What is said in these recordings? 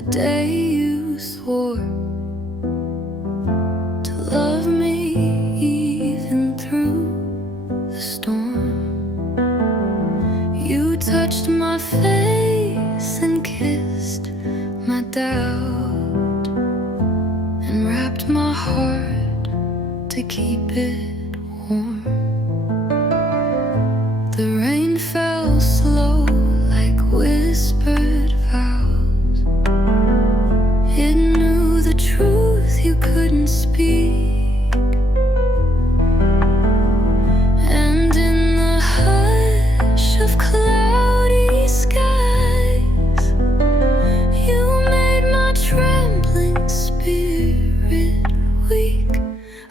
the day you swore to love me even through the storm. You touched my face and kissed my doubt and wrapped my heart to keep it warm. The rain fell slow like whispered vows. It knew the truth you couldn't speak, and in the hush of cloudy skies, you made my trembling spirit weak.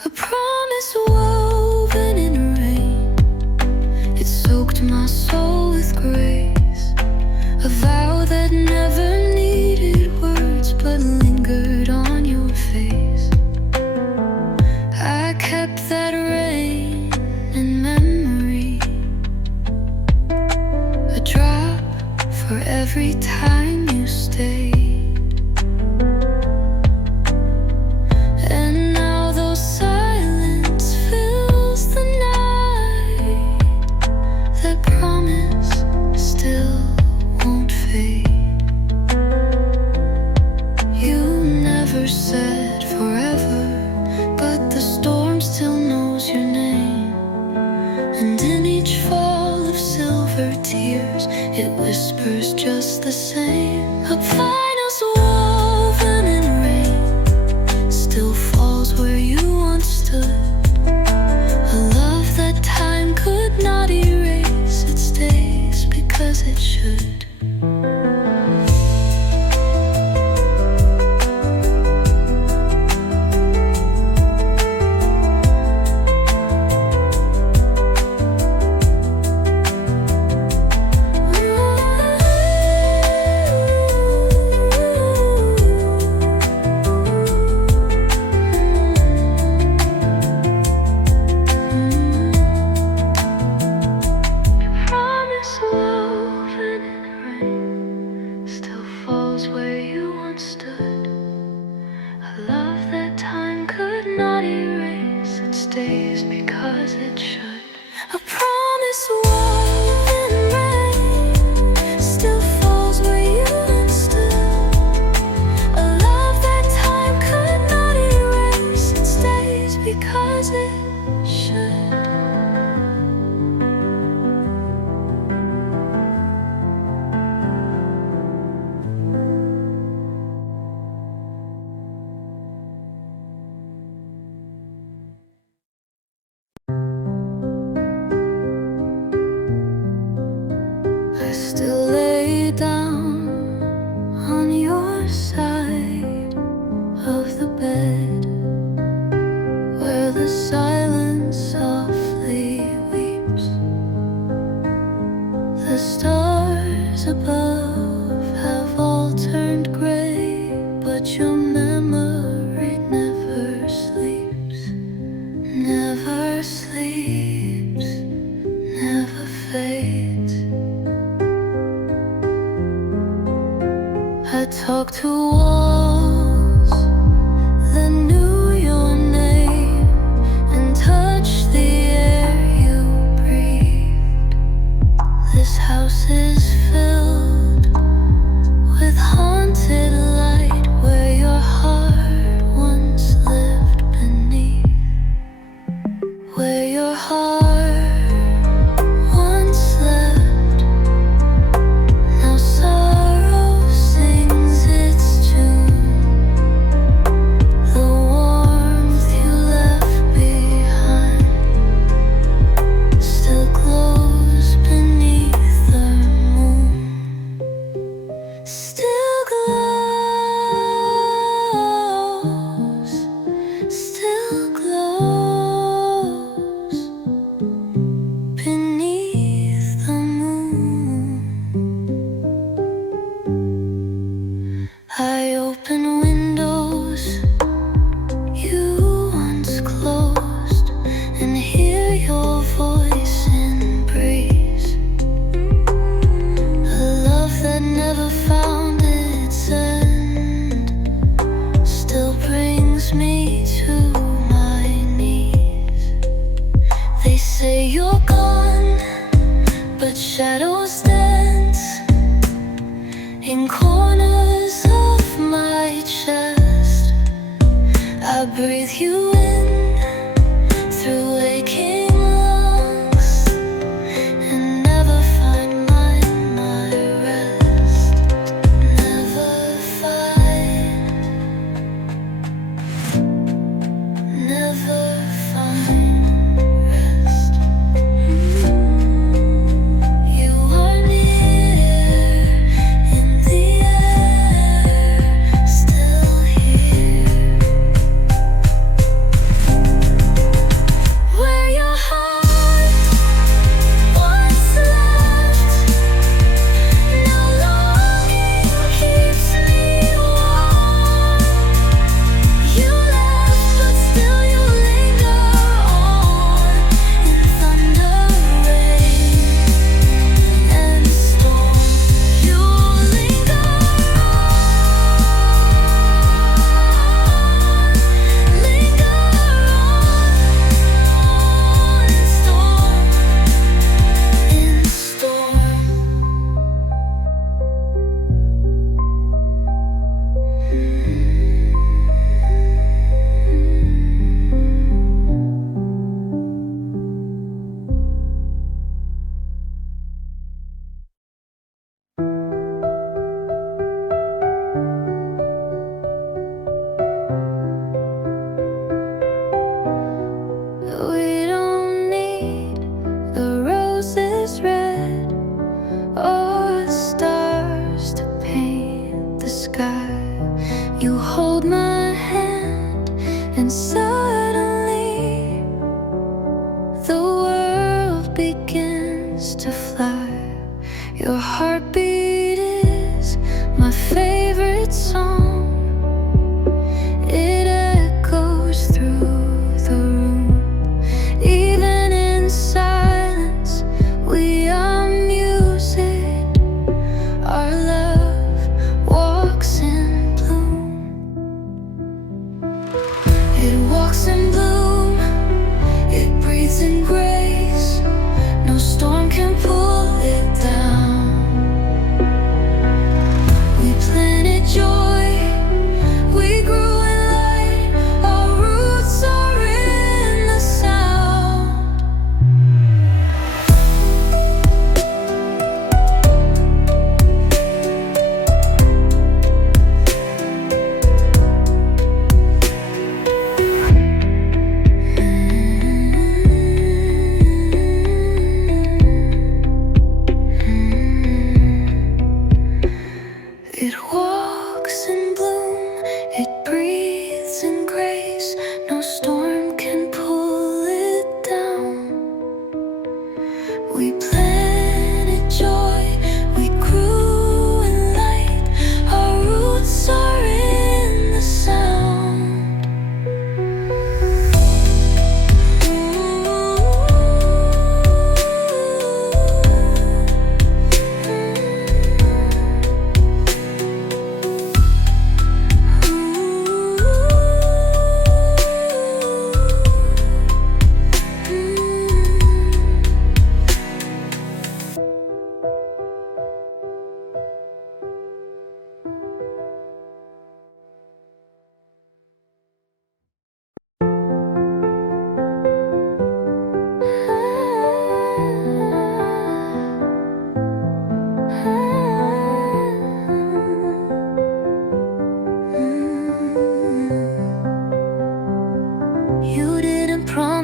A promise woven in rain, it soaked my soul with grace. A vow that never needed words but lingered on your face. I kept that rain in memory, a drop for every time you stayed. And now though silence fills the night, that promise still won't fade. You never said forever, but the storm still knows your name. And in each fall of silver tears, it whispers just the same. A finest woven in rain still falls where you once stood. A love that time could not erase, it stays because it should. Promise woven in rain still falls where you once stood. A love that time could not erase, it stays because it should. A promise woven in rain still falls where you once stood. A love that time could not erase, it stays because it should. I still lay down on your side of the bed, where the silence softly weeps. The stars above have all turned gray, but your memory never sleeps, never sleeps, never fades. I talk to walls that knew your name and touched the air you breathed. This house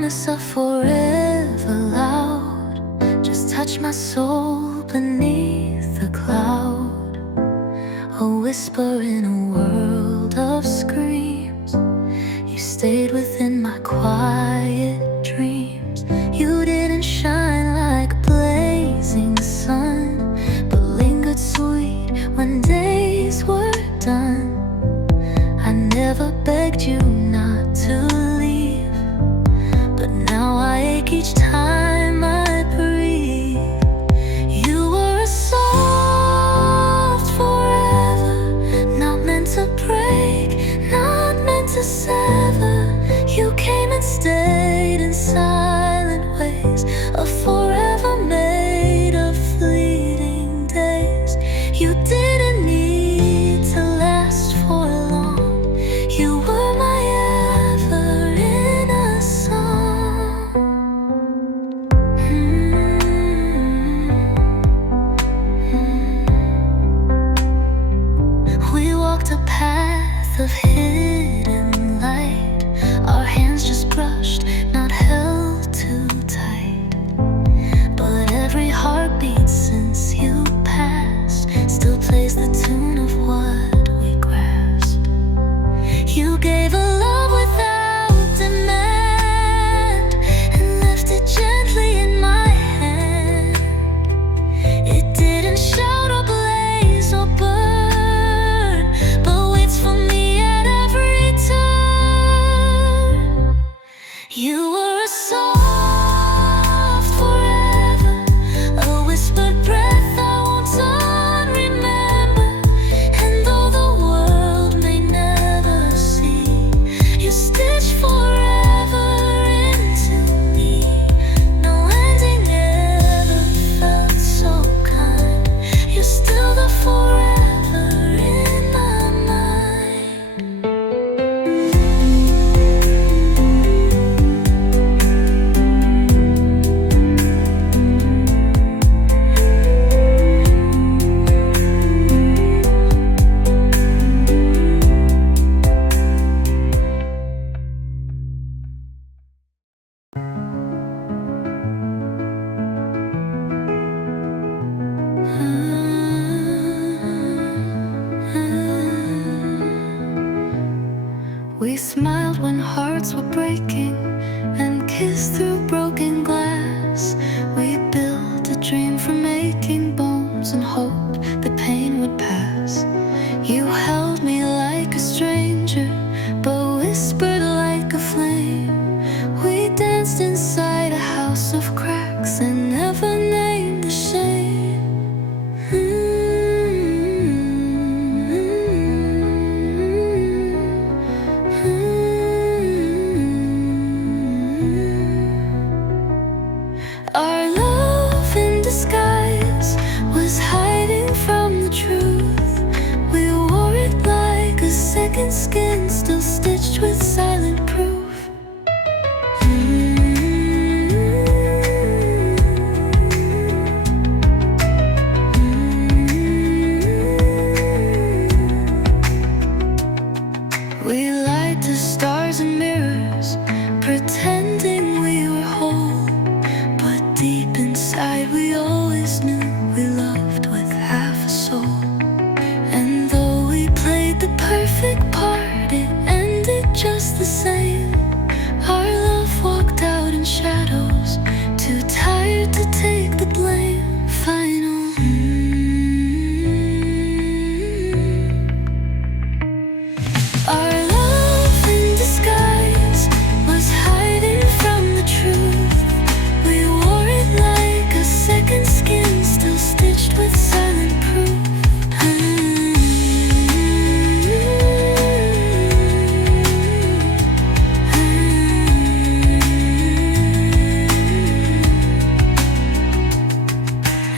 promise of forever loud just touched my soul beneath the cloud. A whisper in a world of screams. You stayed within my quiet dreams. You didn't shine like a blazing sun, but lingered sweet when days were done. I never begged you not to leave, but now I ache each time I breathe. You were a soft forever, not meant to break, not meant to sever. You came and stayed in silent ways, a forever made of fleeting days. You didn't need to last for long. You were my ever in a song. We walked a path of hidden light. Our hands just brushed, not held too tight. But every heartbeat since you passed still plays the tune of what we grasped. You gave a love without demand and left it gently in my hand. It didn't shout or blaze or burn, but waits for me at every turn. You were a soft forever, a whispered breath I won't unremember. And though the world may never see, you stitched forever into me. No ending ever felt so kind. You're still the forever in my mind. We smiled when hearts were breaking and kissed through broken glass. We built a dream from aching bones and hoped the pain would pass. You held me like a stranger, but whispered like a flame. We danced inside a house of cracks and never named the shame. Our love in disguise was hiding from the truth. We wore it like a second skin, still stitched with silent proof. We lied to stars and mirrors, pretending we were whole. But deep inside we always knew we loved with half a soul. And though we played the perfect part, it ended just the same. Our love walked out in shadows, too tired to take the blame. Final Our love in disguise was hiding from the truth. We wore it like a second skin, still stitched with silent proof.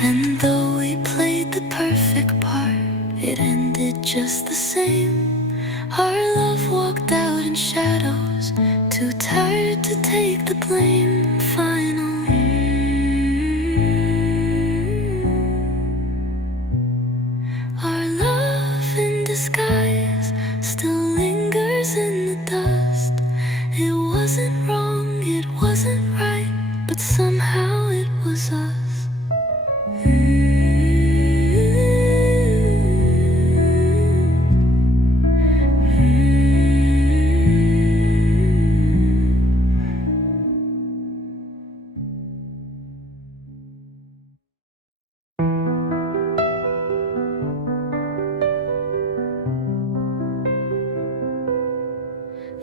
And though we played the perfect part, it ended just the same. Our love walked out in shadows, too tired to take the blame. Final Our love in disguise still lingers in the dust. It wasn't wrong, it wasn't but somehow it was us.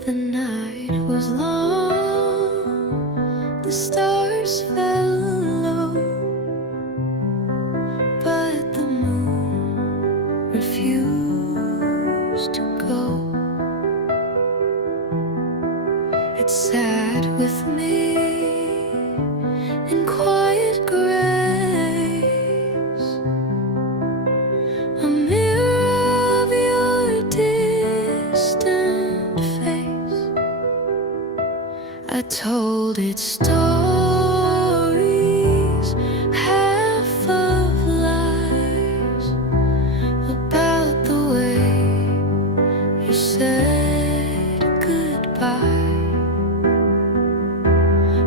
The night was long, the stars fell low, but the moon refused to go. It sat with me in quiet grace, a mirror of your distant face. I told it stories, half of lies, about the way you said goodbye.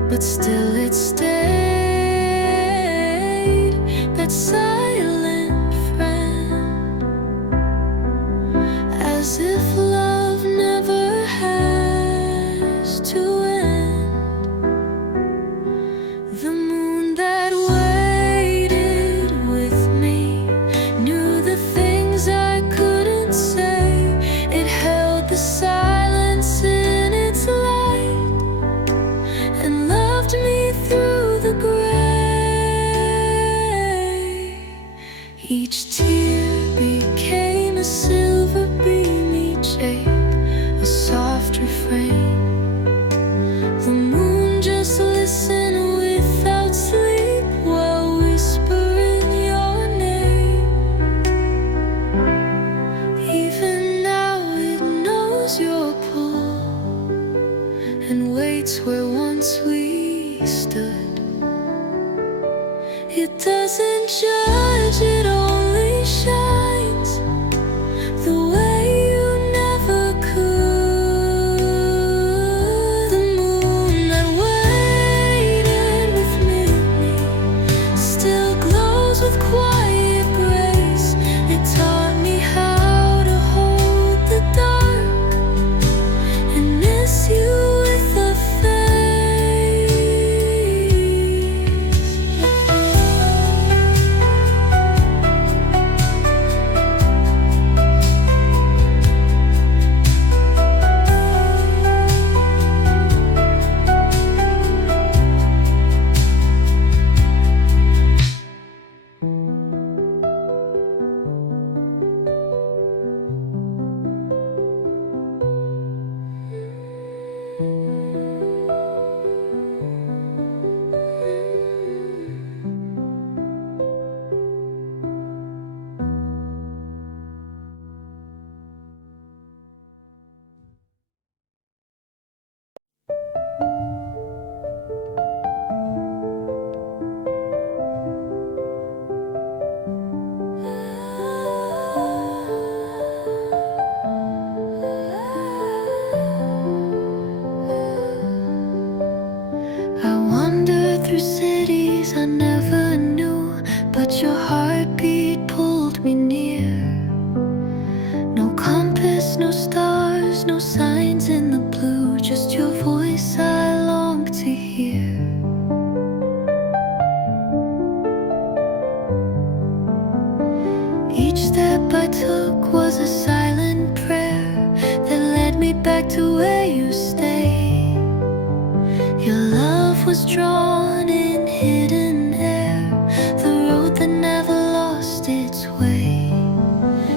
But still it stayed, that silent friend, as if love never has to end. The moon that waited with me knew the things I couldn't say. It held the silence in its light and loved me through the gray. Each tear became a silver beam, each ache a soft refrain. The moon just listened without sleep while whispering your name. Even now it knows your pull and waits where once we stood. It doesn't judge, it only shines the way you never could. The moon that waited with me still glows with quiet grace. It taught me how to hold the dark and miss you with a I wandered through cities I never knew, but your heartbeat pulled me near. No compass, no stars, no signs in the blue, just your voice I long to hear. Each step I took was a silent prayer that led me back to where you stay. Your love was drawn in hidden air, the road that never lost its way.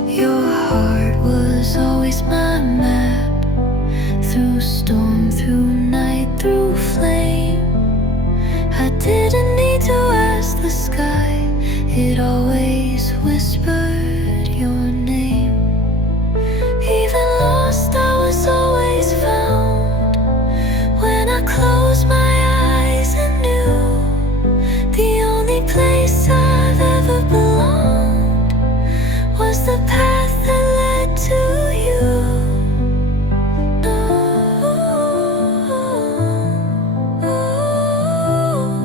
Your heart was always my map, through storm, through night, through flame. I didn't need to ask the sky, it always whispered your name. Even lost, I was always found when I closed my eyes and knew the only place I've ever belonged was the path that led to you. Oh, oh, oh.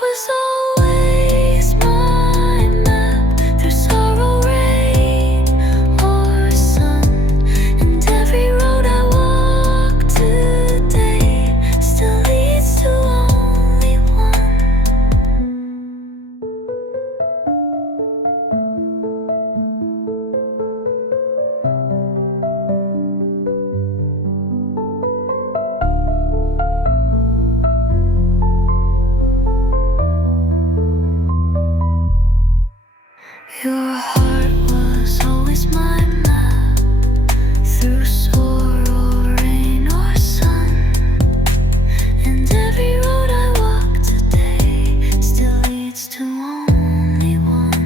was always my map through sorrow, rain, or sun. And every road I walk today still leads to only one. Your heart was always my map through sorrow, rain, or sun. And every road I walk today still leads to only one.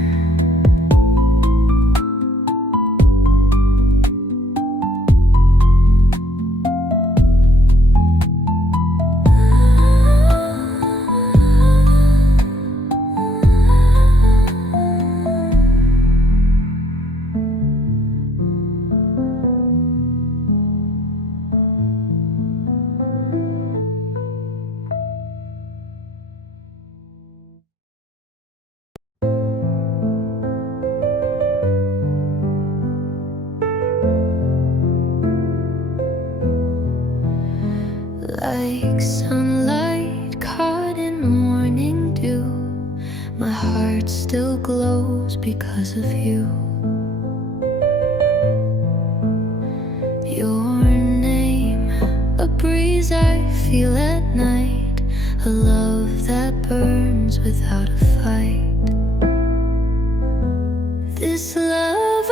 Like sunlight caught in morning dew, my heart still glows because of you. Your name, a breeze I feel at night, a love that burns without a fight. This love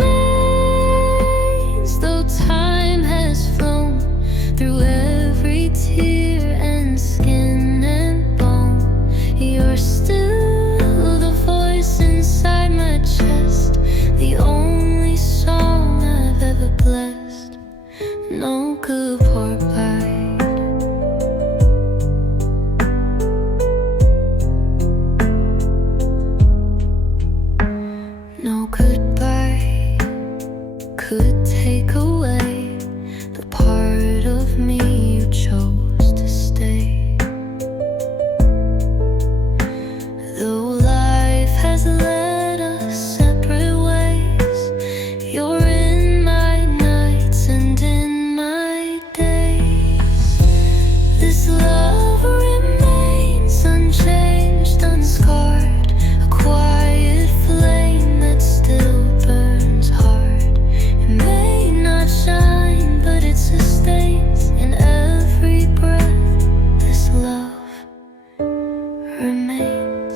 remains, though time has flown through every tear and skin and bone. You're still the voice inside my chest, the only song I've ever blessed. No good or bad, no goodbye could take away the part of me you chose to stay. Though life has led us separate ways, you're in my nights and in my days. This love remains unchanged, unscarred, a quiet flame that still burns hard. It may not shine, but it sustains in every breath. This love remains.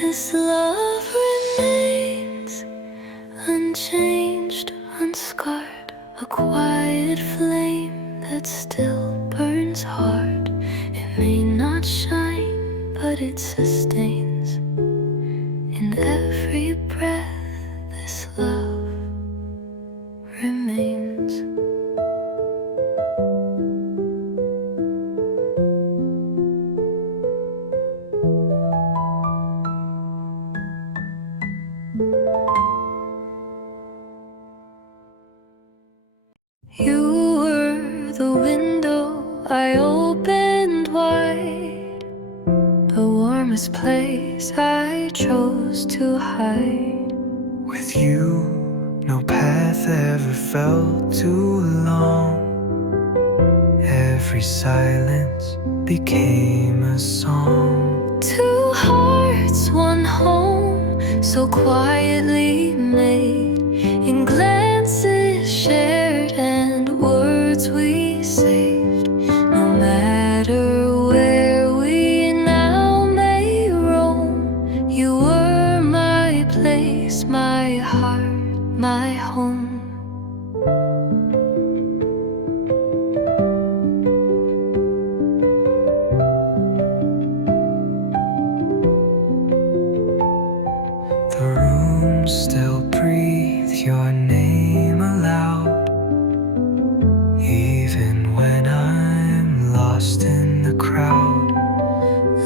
This love remains unchanged, unscarred, a quiet flame that still burns hard. It may not shine, but it sustains in every breath. This love remains. You were the window I opened wide, the warmest place I chose to hide. With you, no path ever felt too long. Every silence became a song. Two hearts, one home, so quietly made, in glances shared and words we saved. No matter where we now may roam, you were my place, my heart, my home. The room rooms still breathe your name aloud, even when I'm lost in the crowd.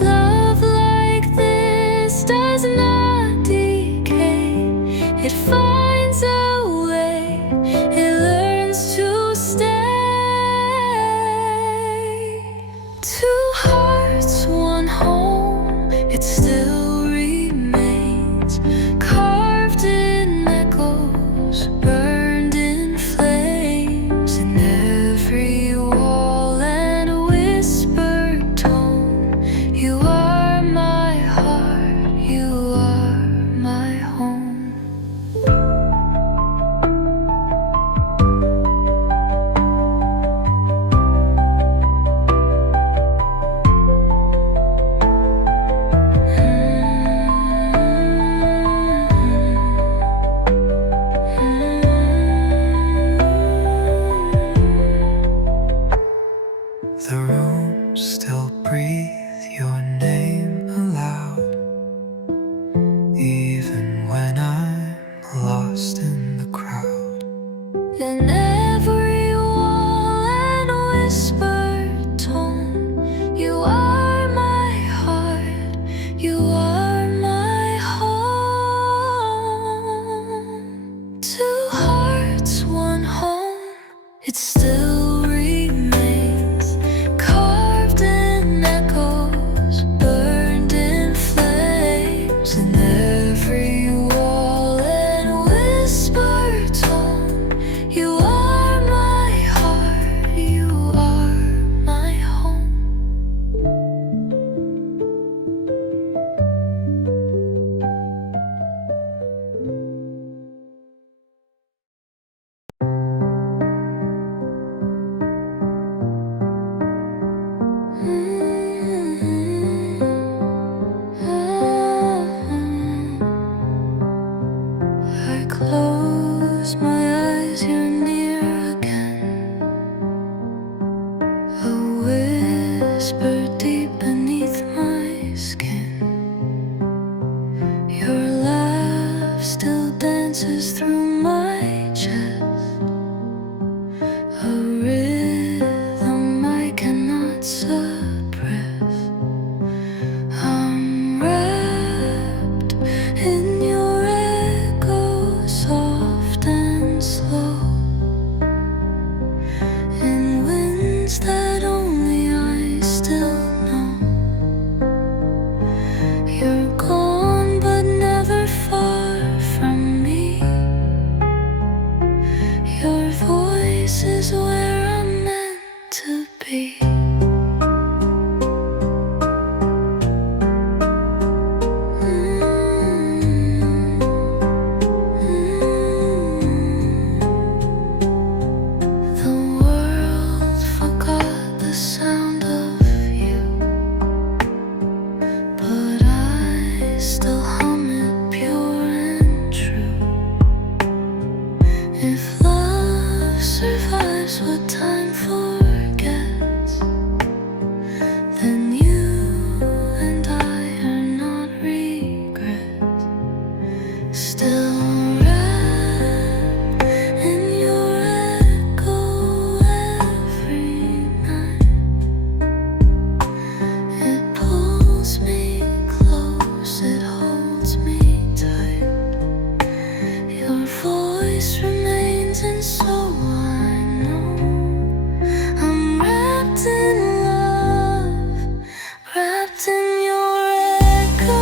Love like this does not decay. It finds a way. It learns to stay. Two hearts, one home. It still remains, carved in echoes, burned in flames, in every wall and whispered tone. You are my heart, you are my home. The rooms still breathe your name aloud, even when I'm lost in the crowd. In every wall and whispered tone, you are my heart, you are my home. Two hearts, one home, it still remains, carved in echoes, burned in flames, in every wall and whispered tone. You are my heart, you are my home. I close my eyes, you're near again. A whisper deep beneath my skin. Your laugh still dances through my chest, a rhythm I cannot suppress. I'm wrapped in your echo, soft and slow, in winds that only I still know. You're gone but never far from me. Your voice is where I'm meant to be. The world forgot the sound of you, but I still hum it pure and true. If love survives what time forgets, then you and I are not regrets. Still wrapped in your echo every night. It pulls me close, it holds me tight. Your voice remains, and so I know I'm wrapped in love, wrapped in your echo.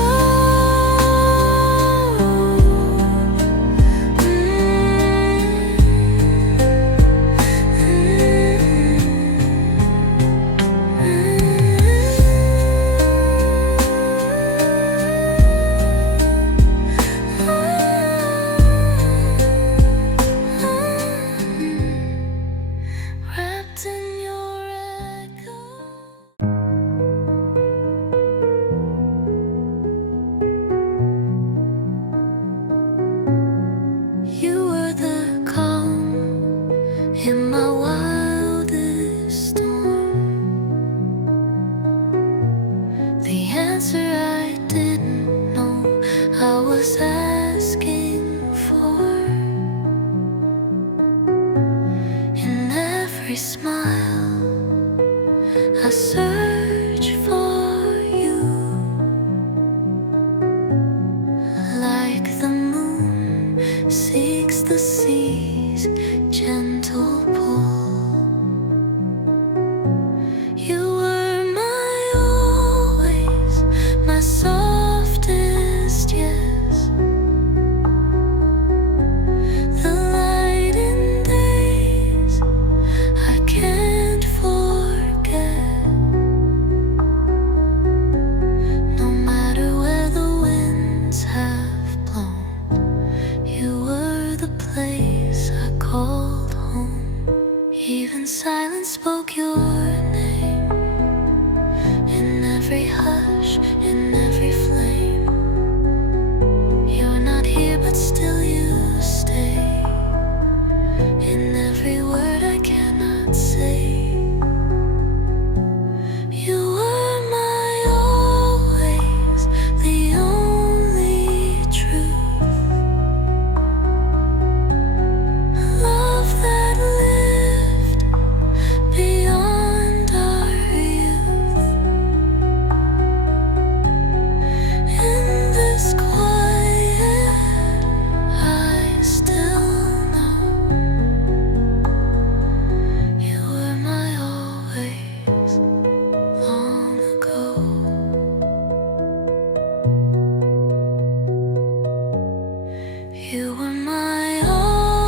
You were my always,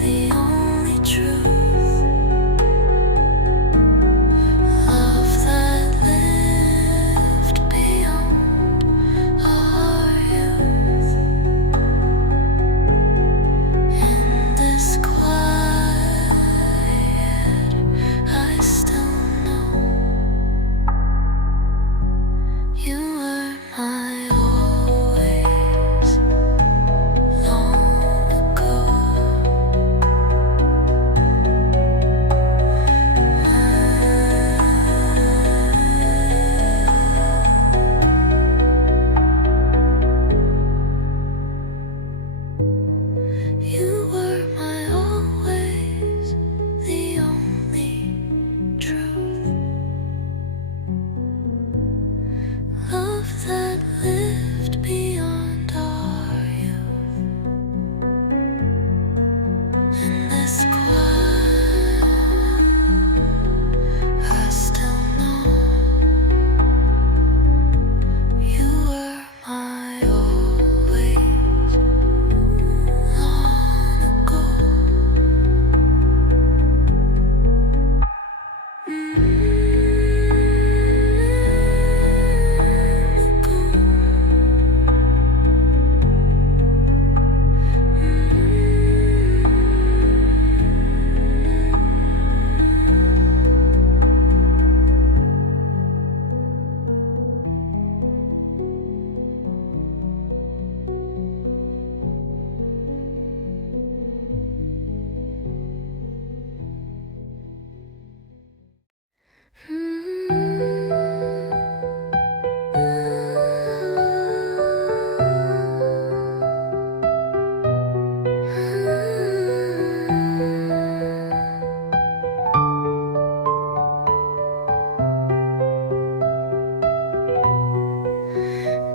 the only truth. Love that lived beyond our youth. In this quiet, I still know you were my always long ago. You were my always, the only truth. Love that lived beyond our youth. In this quiet, I still know you were my always long ago.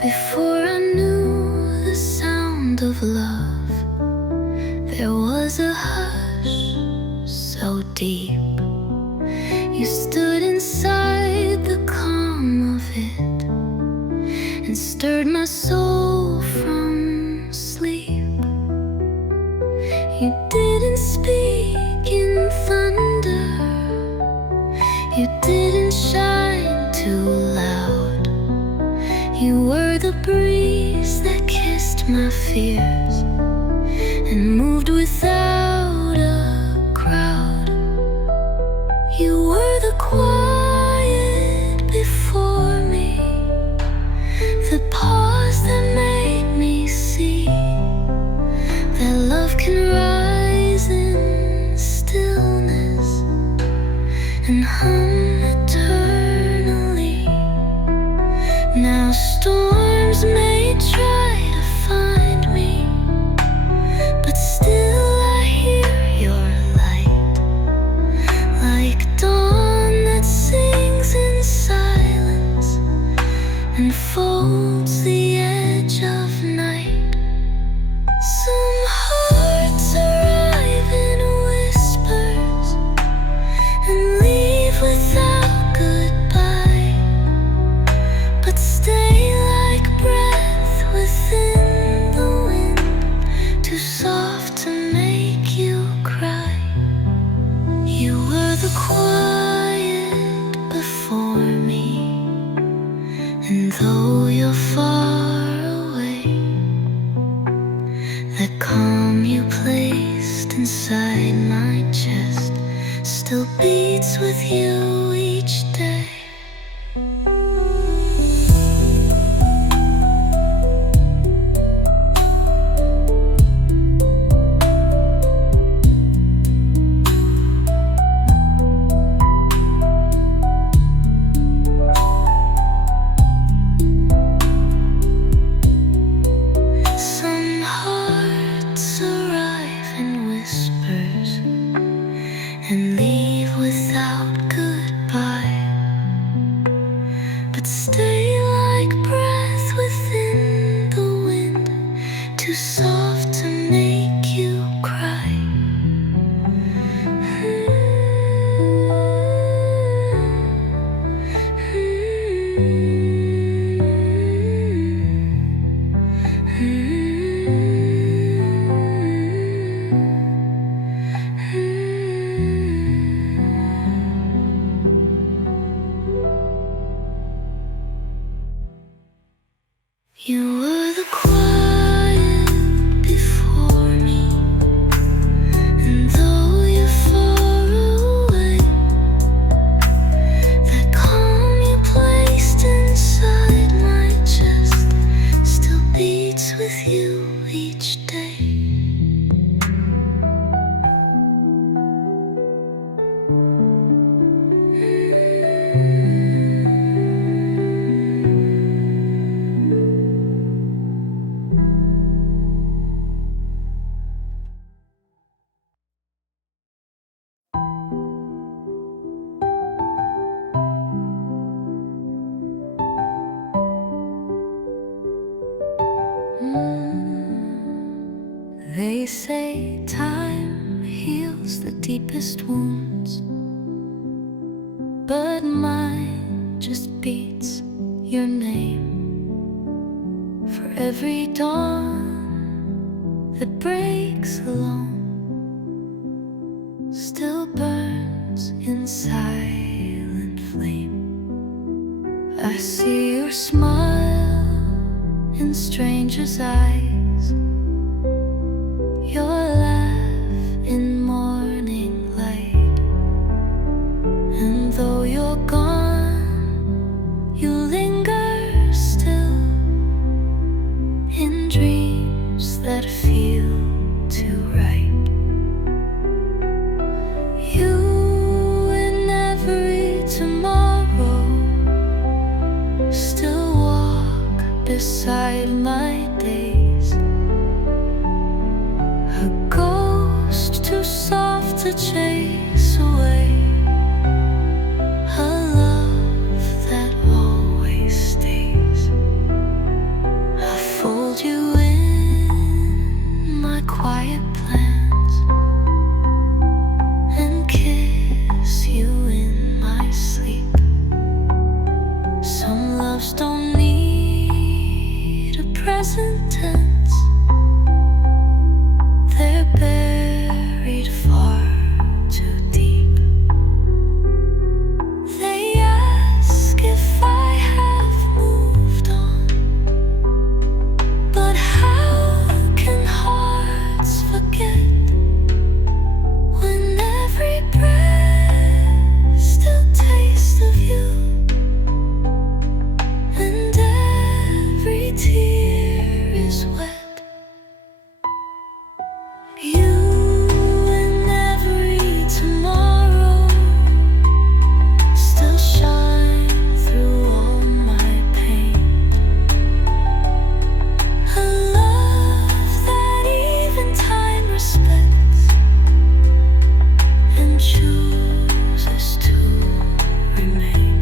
Before I knew the sound of love, there was a hush so deep. You stood inside the calm of it and stirred my soul from sleep. You didn't speak in thunder, you didn't shine too loud. You were the breeze that kissed my fears and moved without a crowd. You were the quiet before me, the pause that made me see that love can rise in stillness and hum eternally. Now storms may try to find me, but still I hear your light, like dawn that sings in silence and folds the edge of night. Some hearts arrive in whispers and leave without goodbye, but stay like breath within the wind, too soft to make you cry. You were the quiet before me, and though you're far away, the calm you placed inside my chest still beats with you each day. Some hearts arrive in whispers and leave without goodbye, but stay like breath within the wind, too soft to make you cry. with you each day. They say time heals the deepest wounds, but mine just beats your name. For every dawn that breaks alone still burns in silent flame. I see your smile in strangers' eyes, your laugh in morning light. And though you're gone, you linger still in dreams that feel too right. You in every tomorrow still walk beside my days, a ghost too soft to chase away, a love that always stays. I fold you in my quiet plans and kiss you in my sleep. Some loves don't need a present tense, they're buried far too deep. They ask if I have moved on, but how can hearts forget when every breath still tastes of you, and every tear is wet. You in every tomorrow still shine through all my pain, a love that even time respects and chooses to remain.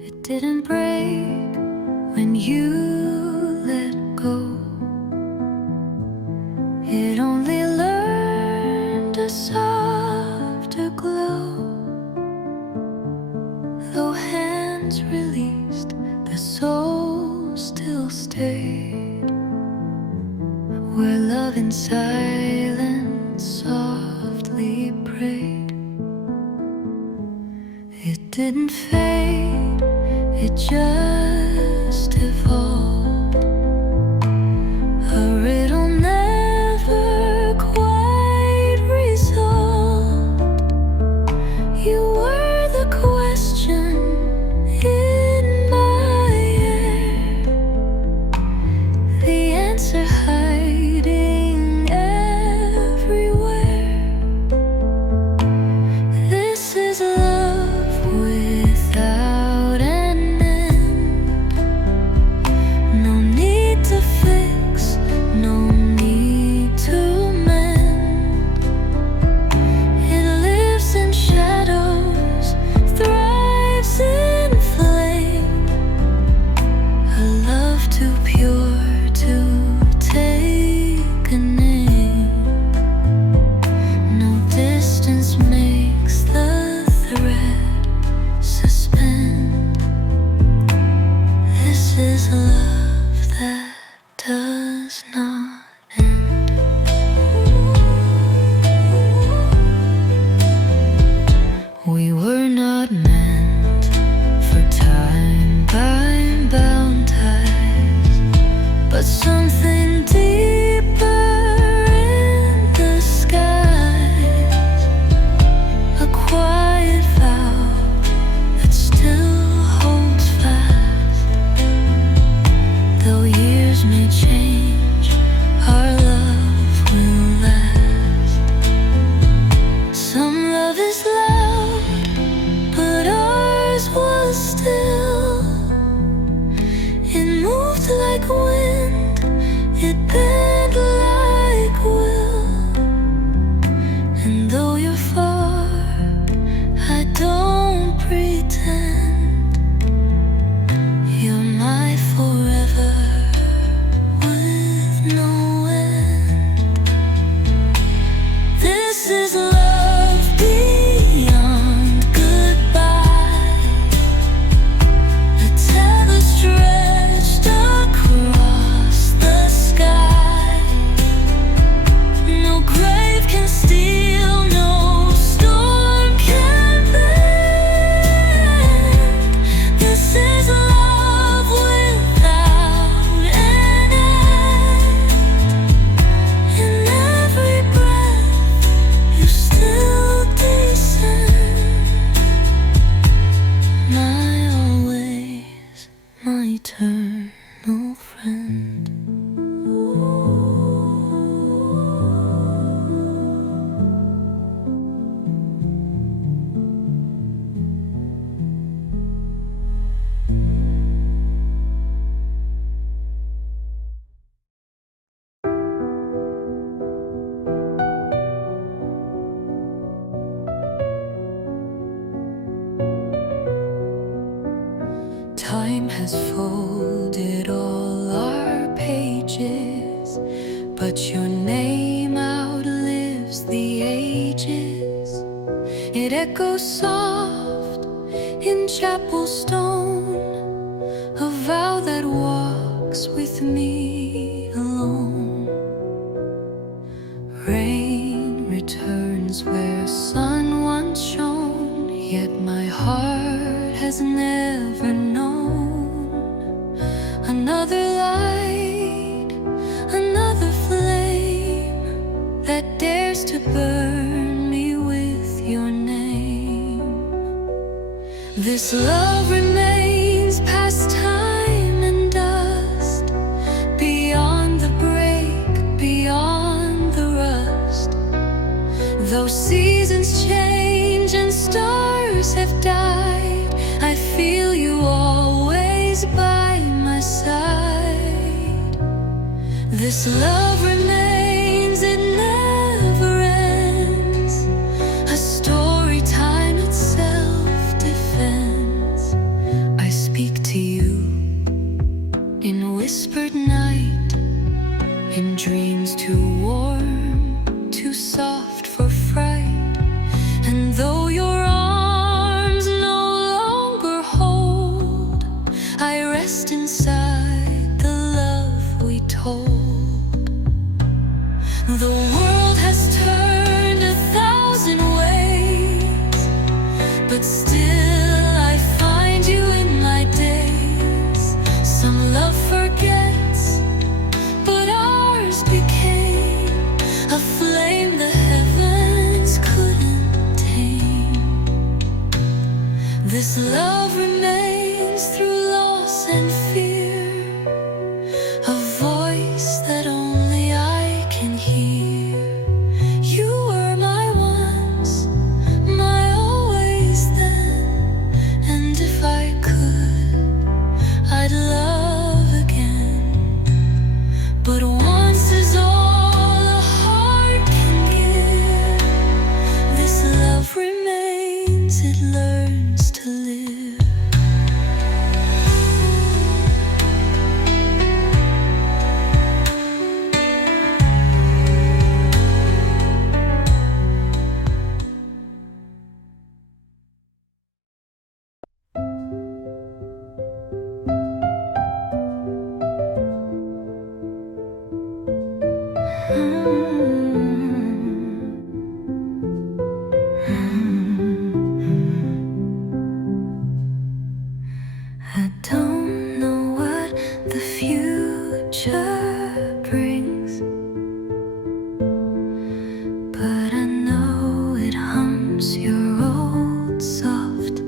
It didn't break when you let go. It only learned a softer glow. Though hands released, the soul still stayed, where love in silence softly prayed. It didn't fade, it just evolved, a riddle never quite resolved. You were the question in my air, the answer hiding everywhere. This is love without an end. And though you're far, I don't pretend. You're my forever with no end. This is love beyond goodbye, a tether stretched across the sky. No grave can steal, no storm can bend. This is love without an end. In every breath you still descend. My always, my eternal friend. Time has folded all our pages, but your name outlives the ages. It echoes soft in chapel stone, a vow that walks with me alone. Rain returns where sun once shone, yet my heart has never known another light, another flame that dares to burn me with your name. This love remains past time and dust, beyond the break, beyond the rust. Though seasons change and stars have died, I feel you always by my side. This love remains, it never ends, a story time itself defends. I speak to you in whispered night, in dreams too warm, too soft for fright. And though your arms no longer hold, I rest inside the love we told. The world has turned 1,000 ways, but still I find you in my days. Some love forgets, but ours became a flame the heavens couldn't tame. This love remains through loss and fear, a voice that only I can hear. You were my once, my always then, and if I could, I'd love again. But once is all a heart can give. This love remains, it learns to live. I don't know what the future brings, but I know it hums your old soft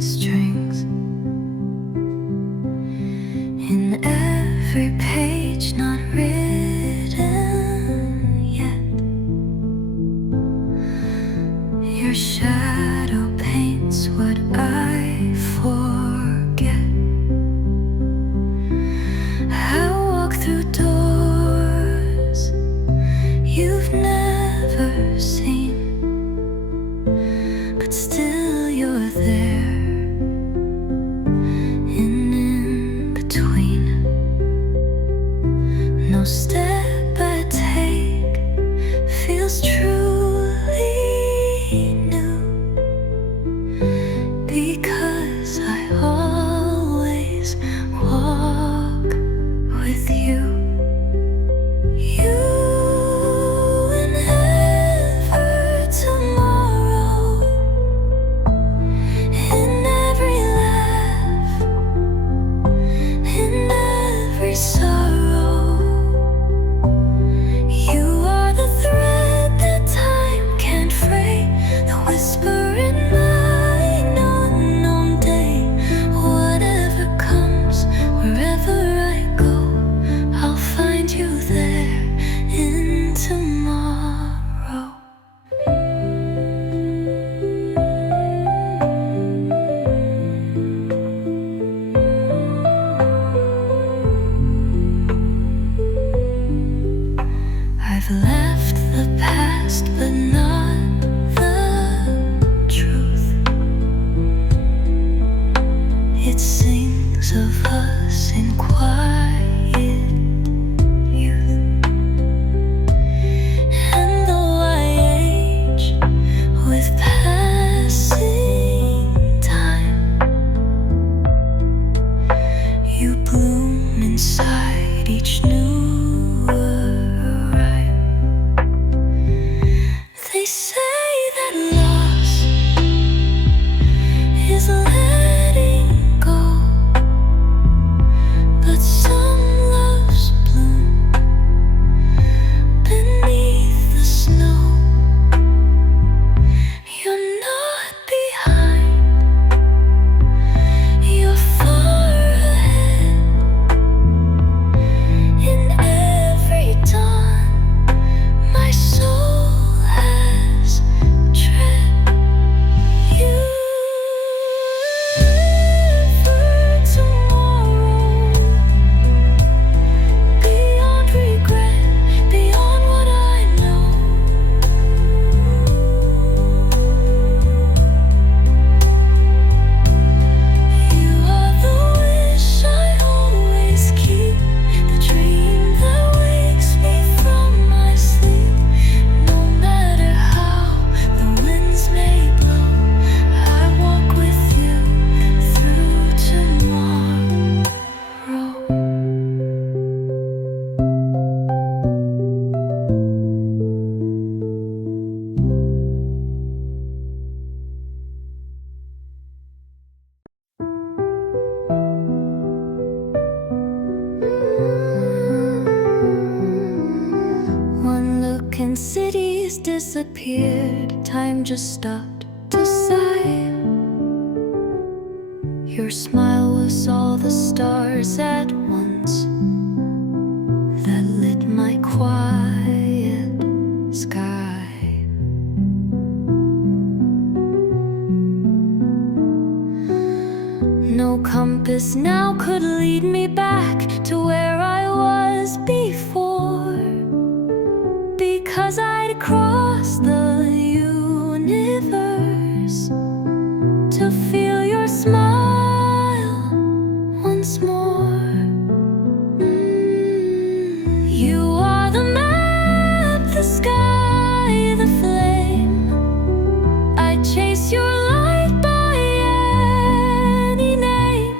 strings. In every page not written yet, your shadow paints what I forget. I walk through doors you've never seen, say that loss is letting go, but some loves bloom beneath the snow. You're not behind, you're far ahead. In every dawn, my soul has tread. You live for tomorrow, beyond regret, beyond what I know. You are the wish I always keep, the dream that wakes me from my sleep. No matter how the winds may blow, I walk with you through tomorrow. One look and cities disappeared. Time just stopped to sigh. Your smile was all the stars at once that lit my quiet sky. No compass now could lead me back to where I was before, because I'd crossed the universe to feel your smile once more. You are the map, the sky, the flame. I chase your light by any name.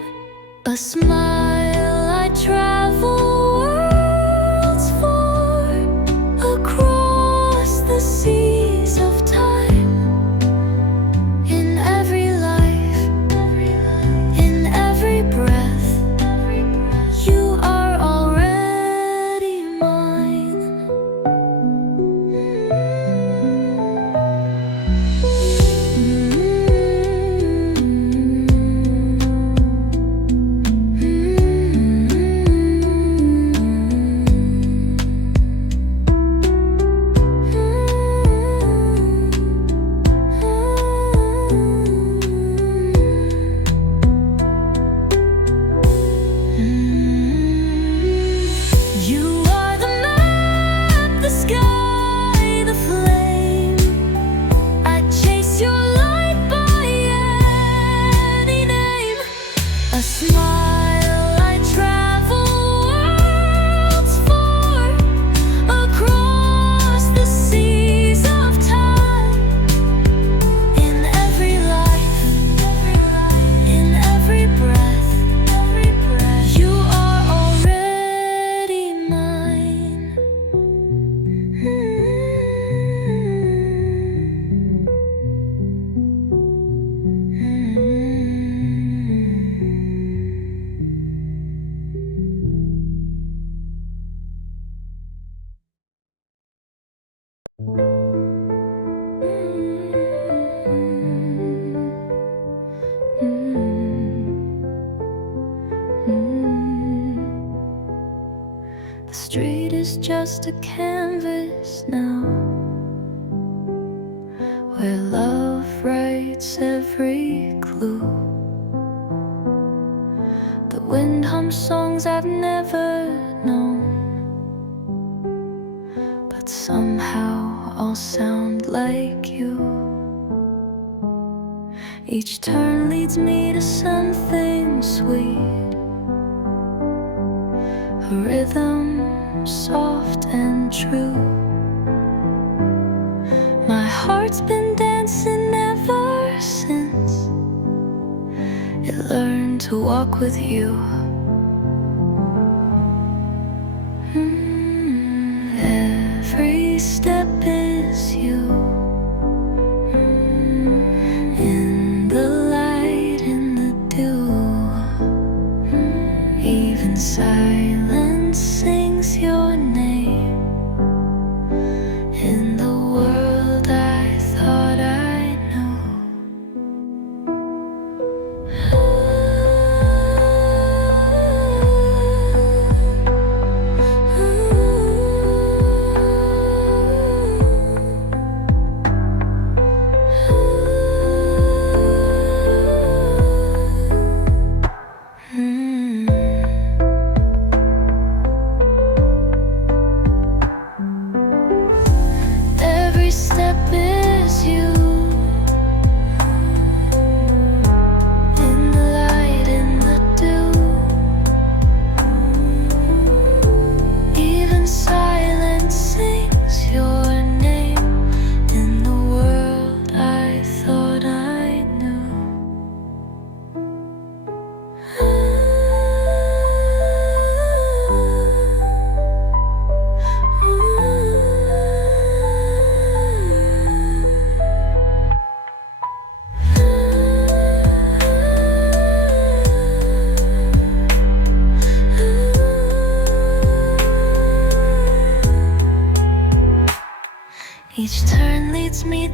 A smile I travel worlds for, across the seas of time. In every life, in every breath, you are already mine. You are the map, the sky, the flame. I chase your light by any name. A smile I travel worlds for, across the seas of time. In every life, in every breath, you are already mine. The street is just a canvas now, where love writes every clue. The wind hums songs I've never known, but somehow all sound like you. Each turn leads me to something sweet, a rhythm soft and true. My heart's been dancing ever since it learned to walk with you. Every step is you.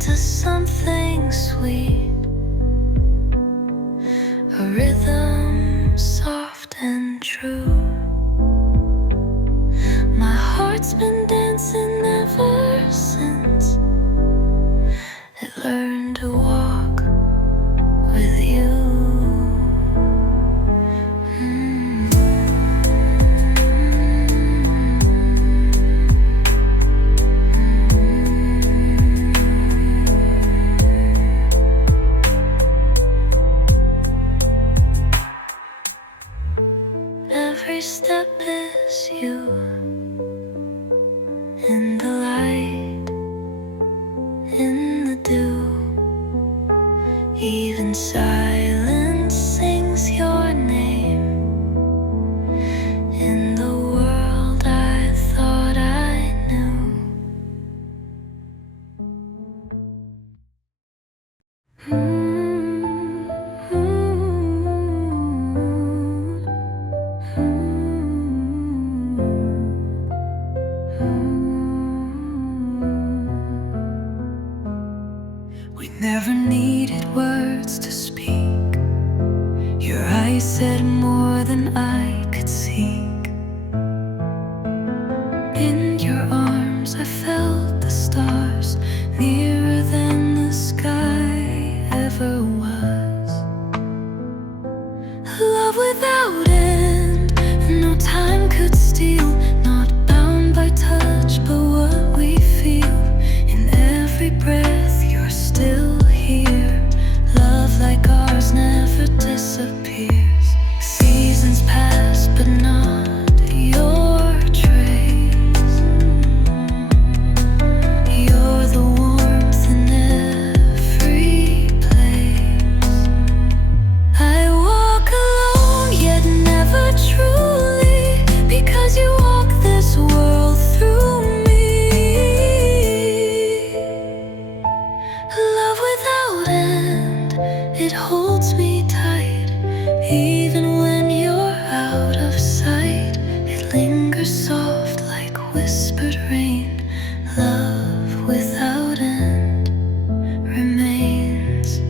into something sweet, a rhythm soft and true. My heart's been dancing ever since it learned to walk with you. Every step is you, in the light, in the dew. Even silence sings your name. In the world I thought I knew. We never needed words to speak. Your eyes said more than I could seek. In your arms I felt the stars, nearer than the sky ever was. Love without end, no time could steal. Not bound by touch, but what we feel. In every breath you're still here. Love like ours never disappears. Seasons pass, but not your trace. You're the warmth in every place. I walk alone, yet never truly, because you walk this world through me. Love without end, it holds me tight. Even when you're out of sight, it lingers soft like whispered rain. Love without end remains.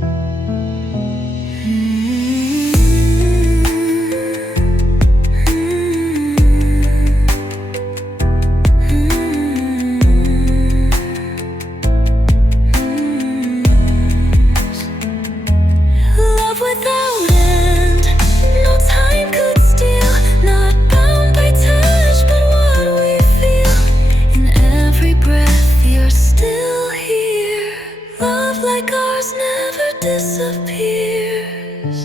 Love without end, no time could steal. Not bound by touch, but what we feel. In every breath you're still here. Love like ours never disappears.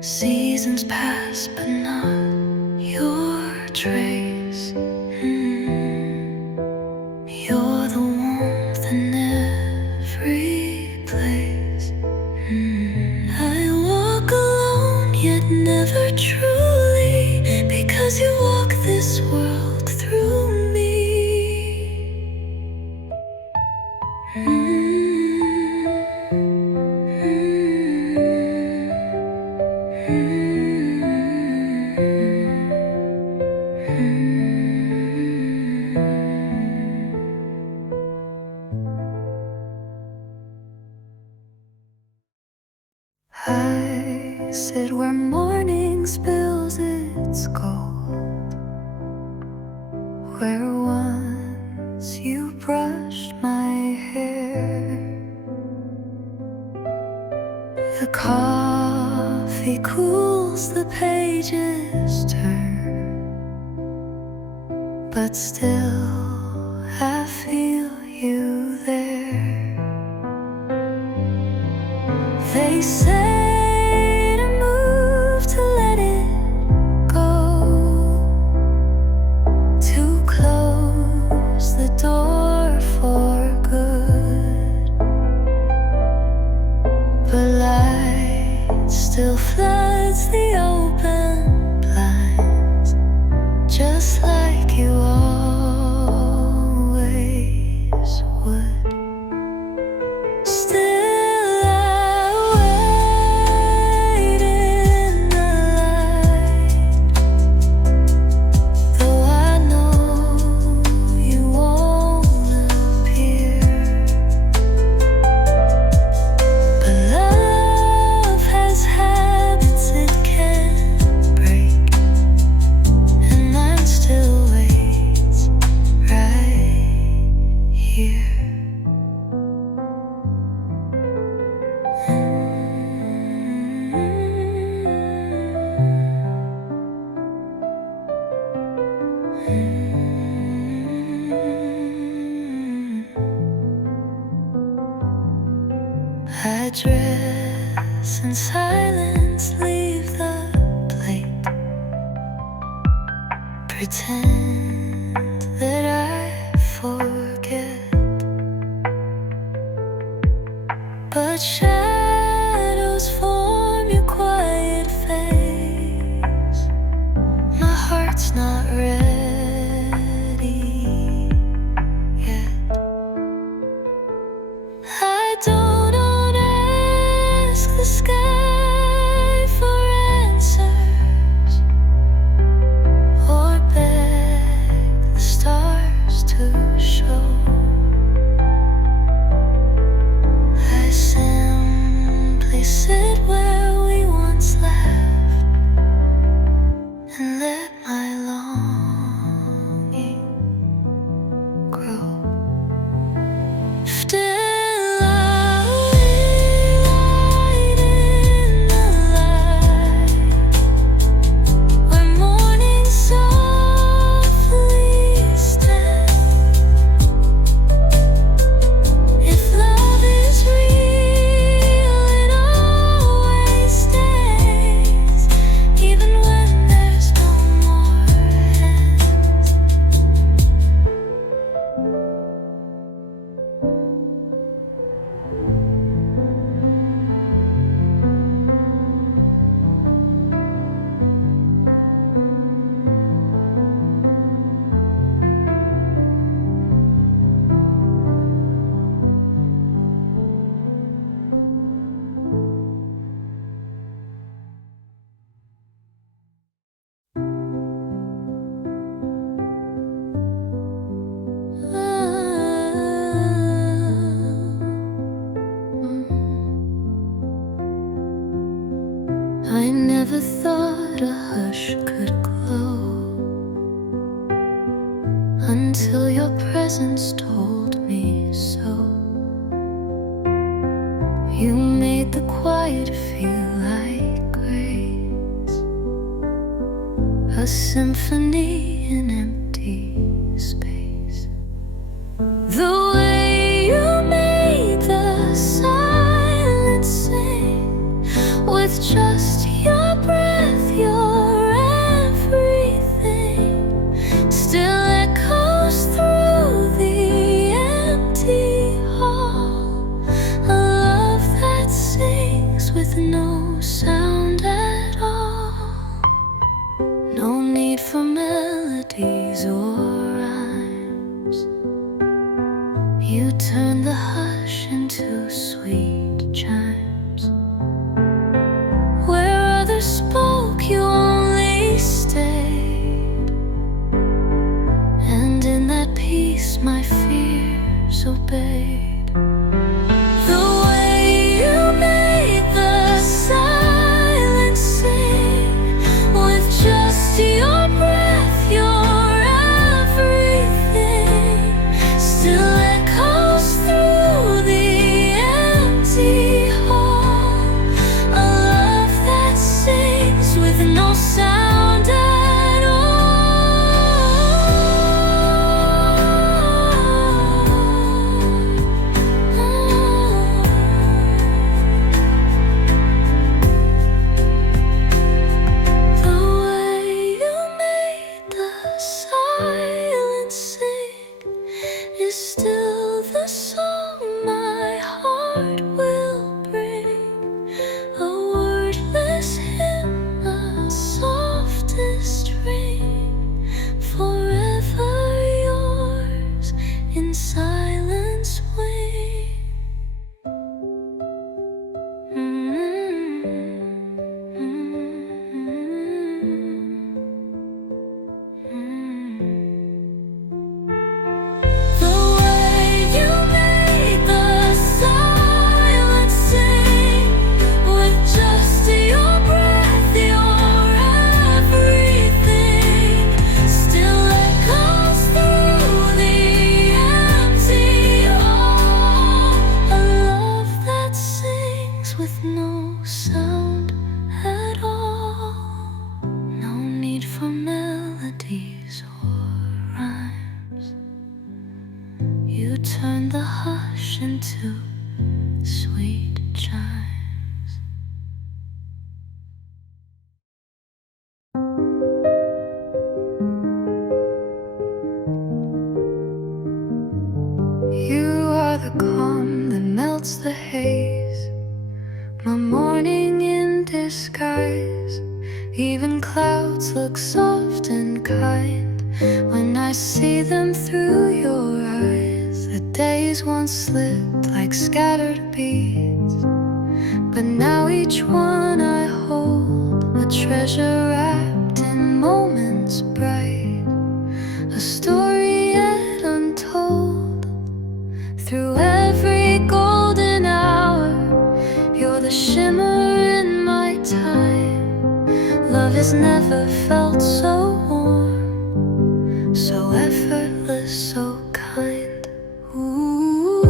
Seasons pass, but not your trace. You're the warmth in every place. I walk alone, yet never truly, because you walk this world through me. I sit where morning spills its gold, where once you brushed my hair. The coffee cools, the pages turn, but still I feel you there. They say to move, to let it go, to close the door for good. But light still floods the open blinds, just like you always would. Still I dress in silence, leave the plate. Pretend that I forget, but shadows form your quiet face. My heart's not ready yet. I don't ask the sky for answers or beg the stars to show. I simply sit where we once laughed and let my longing grow. Still I'll light in the light where morning softly stands. If love is real, it always stays, even when there's no more hands. I never thought a hush could glow until your presence told me so. You made the quiet feel like grace, a symphony in empty space. The way you made the silence sing with just your breath, your everything, still echoes through the empty hall. A love that sings with no sound at all. No need for melodies or rhymes. You turn the hush into sweet chimes. Where others spoke, you only stayed, and in that peace my fears obeyed. The way you made the silence sing with just your breath, your everything, still echoes through the empty hall. A love that sings with no sound at all. The way you made the silence sing is still the song my heart will bring. A wordless hymn, the softest ring, forever yours in silence wing. The way you made the silence sing with just your breath, your everything, still echoes through the empty hall. A love that sings with no sound at all. No need for melodies or rhymes. You turn the hush into sweet chimes. You are the calm that melts the haze, my morning in disguise. Even clouds look soft and kind when I see them through your eyes. The days once slipped like scattered beads, but now each one I hold, a treasure wrapped in moments bright, a story yet untold. Through every golden hour, you're the shimmer in my time. Love has never felt so warm, so effortless, so kind. Ooh.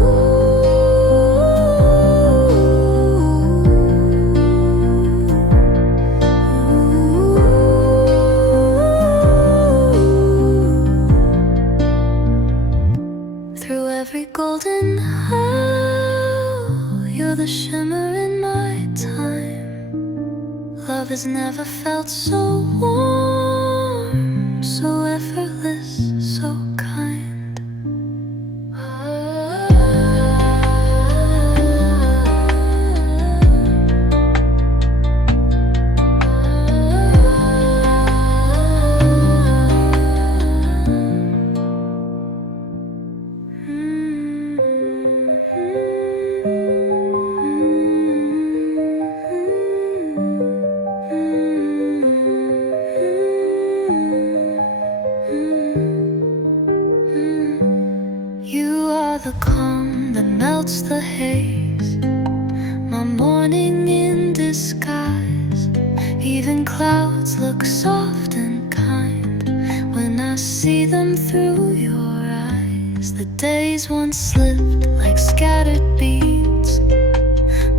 Through every golden hour, you're the shimmer in my time. Love has never felt so warm, so effortless, so kind. You are the calm that melts the haze, my morning in disguise. Even clouds look soft and kind when I see them through your eyes. The days once slipped like scattered beads,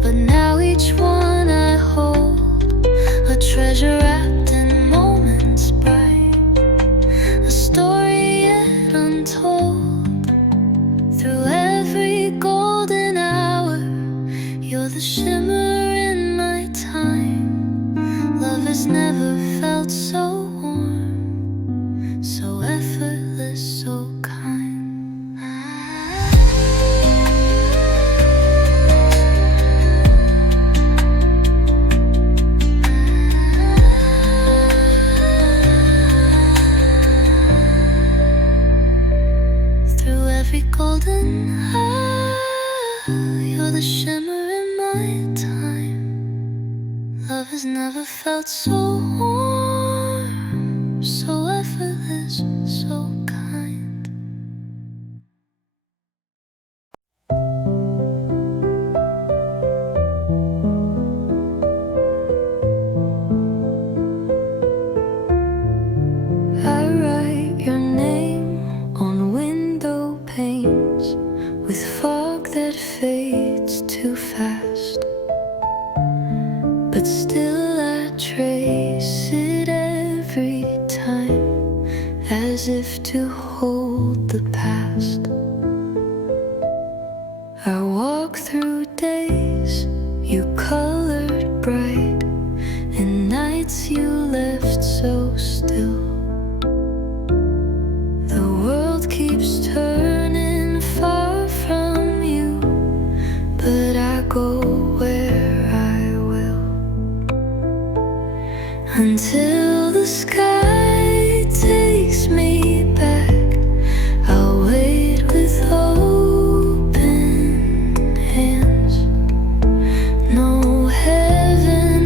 but now each one I hold, a treasure wrapped in moments bright, a story yet untold. Through every golden hour, you're the shimmer in my time. Love has never felt so warm, so effortless, so kind. Through every golden hour, you're the shimmer in my time. Love has never felt so warm, so effortless, so kind. I write your name on window panes with fog that fades too fast, but still I trace it every time, as if to hold the past. I walk through days you colored bright, and nights you left so still. The world keeps turning far from you, but I go where I will, until the sky takes me back. I'll wait with open hands. No heaven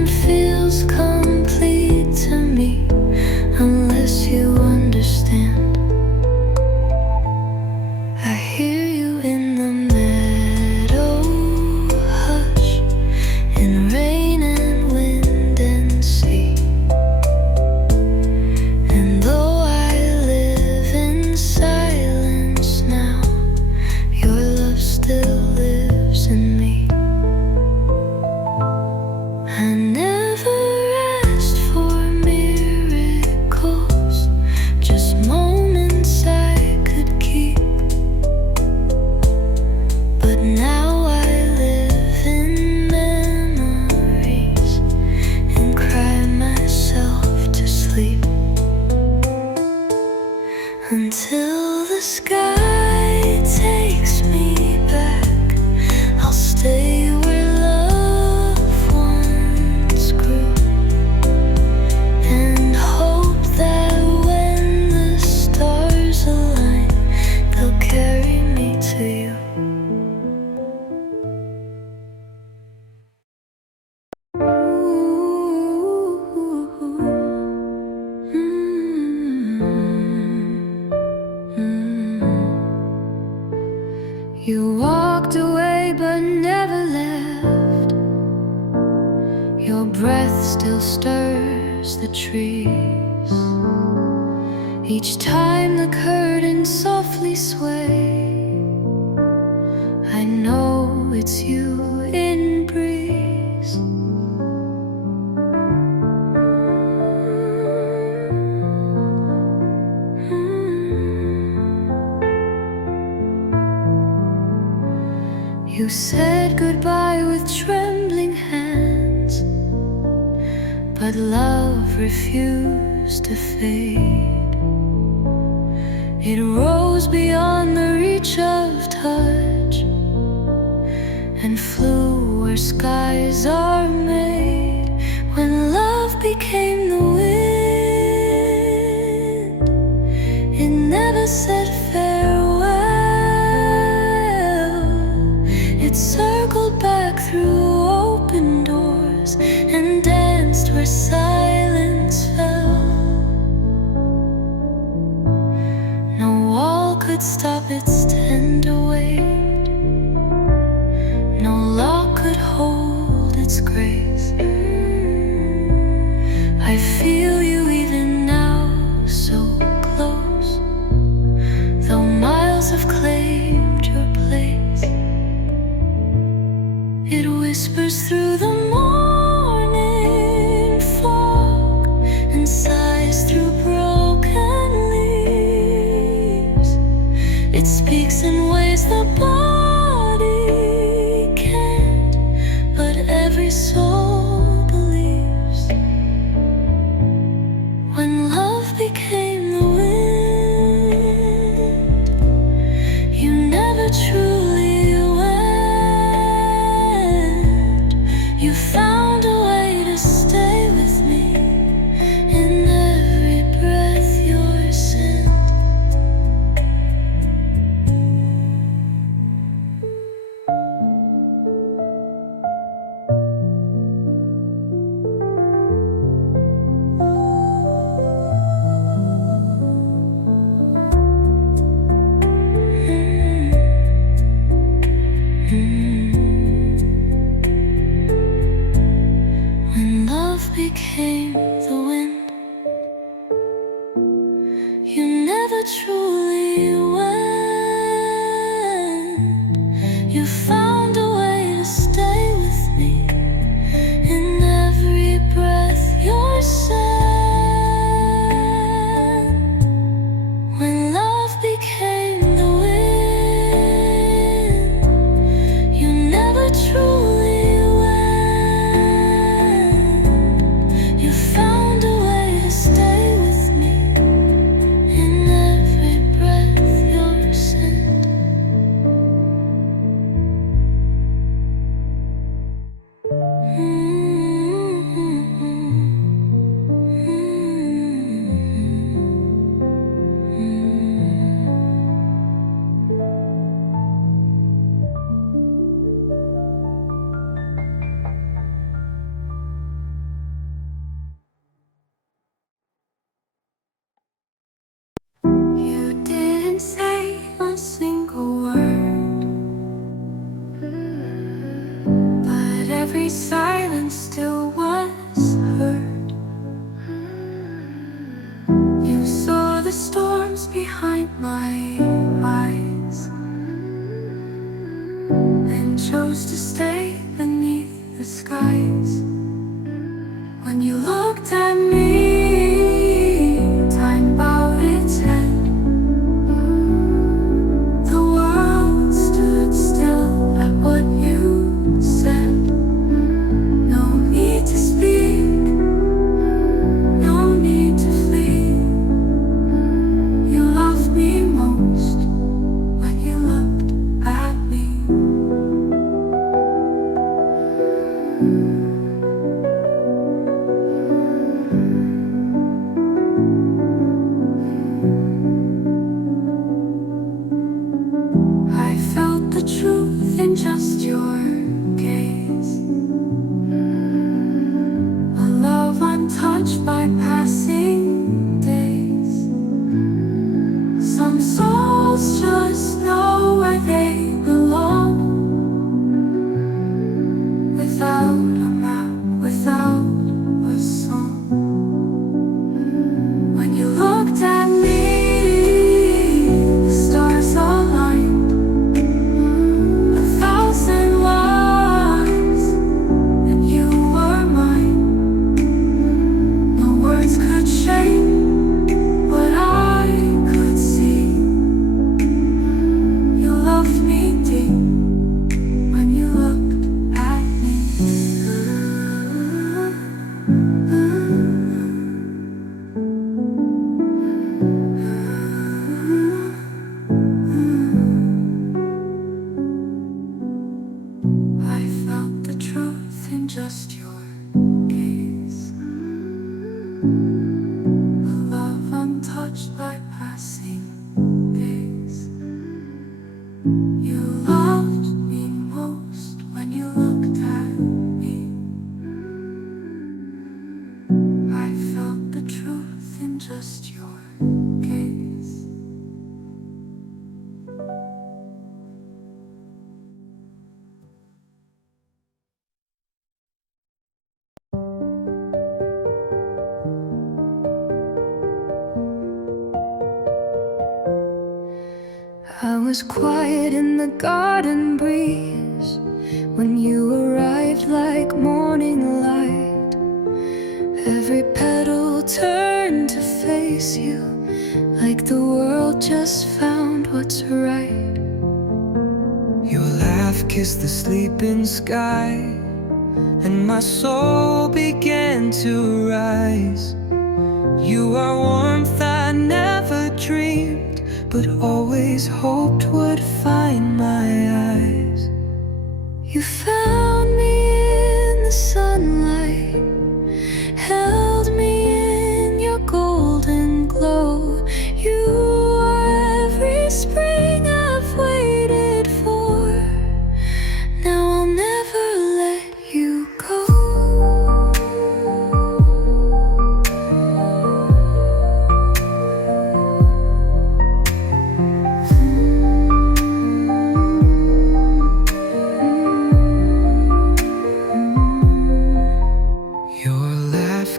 You walked away but never left. Your breath still stirs the trees. Each time the curtains softly sway, I know it's you in breeze. You said goodbye with trembling hands, but love refused to fade. It rose beyond the reach of touch and flew where skies are made. When love became the wind, it never said farewell. It circled back through open doors and danced where silence fell. No wall could stop its tender weight, no lock could hold its grace. I feel you even now, so close, though miles have claimed your place. It whispers through the morning fog and sighs through broken leaves. It speaks in ways the body can't, but every soul believes. When love became the wind, you never truly went. You found a way to stay with me in every breath you're sent. When love became the wind, you never truly went. You found a way to stay with me in every breath you're sent. When love became the wind, you never truly went. You found a way to stay with me in every breath you're sent. You didn't say a single word, but every silence still was heard. You saw the storms behind my eyes and chose to stay beneath the skies. When you looked at me, time bowed its head. The world stood still at what you said. No need to speak, no need to flee. You loved me most when you looked at me. I felt the truth in just your gaze, a love untouched by passing days. Some souls just know where they belong. was quiet in the garden breeze when you arrived like morning light. Every petal turned to face you, like the world just found what's right. Your laugh kissed the sleeping sky, and my soul began to rise. You are warmth I never dreamed, but always hoped would find my eyes. You found me in the sunlight, held me in your golden glow. You are every spring I've waited for. Now I'll never let you go.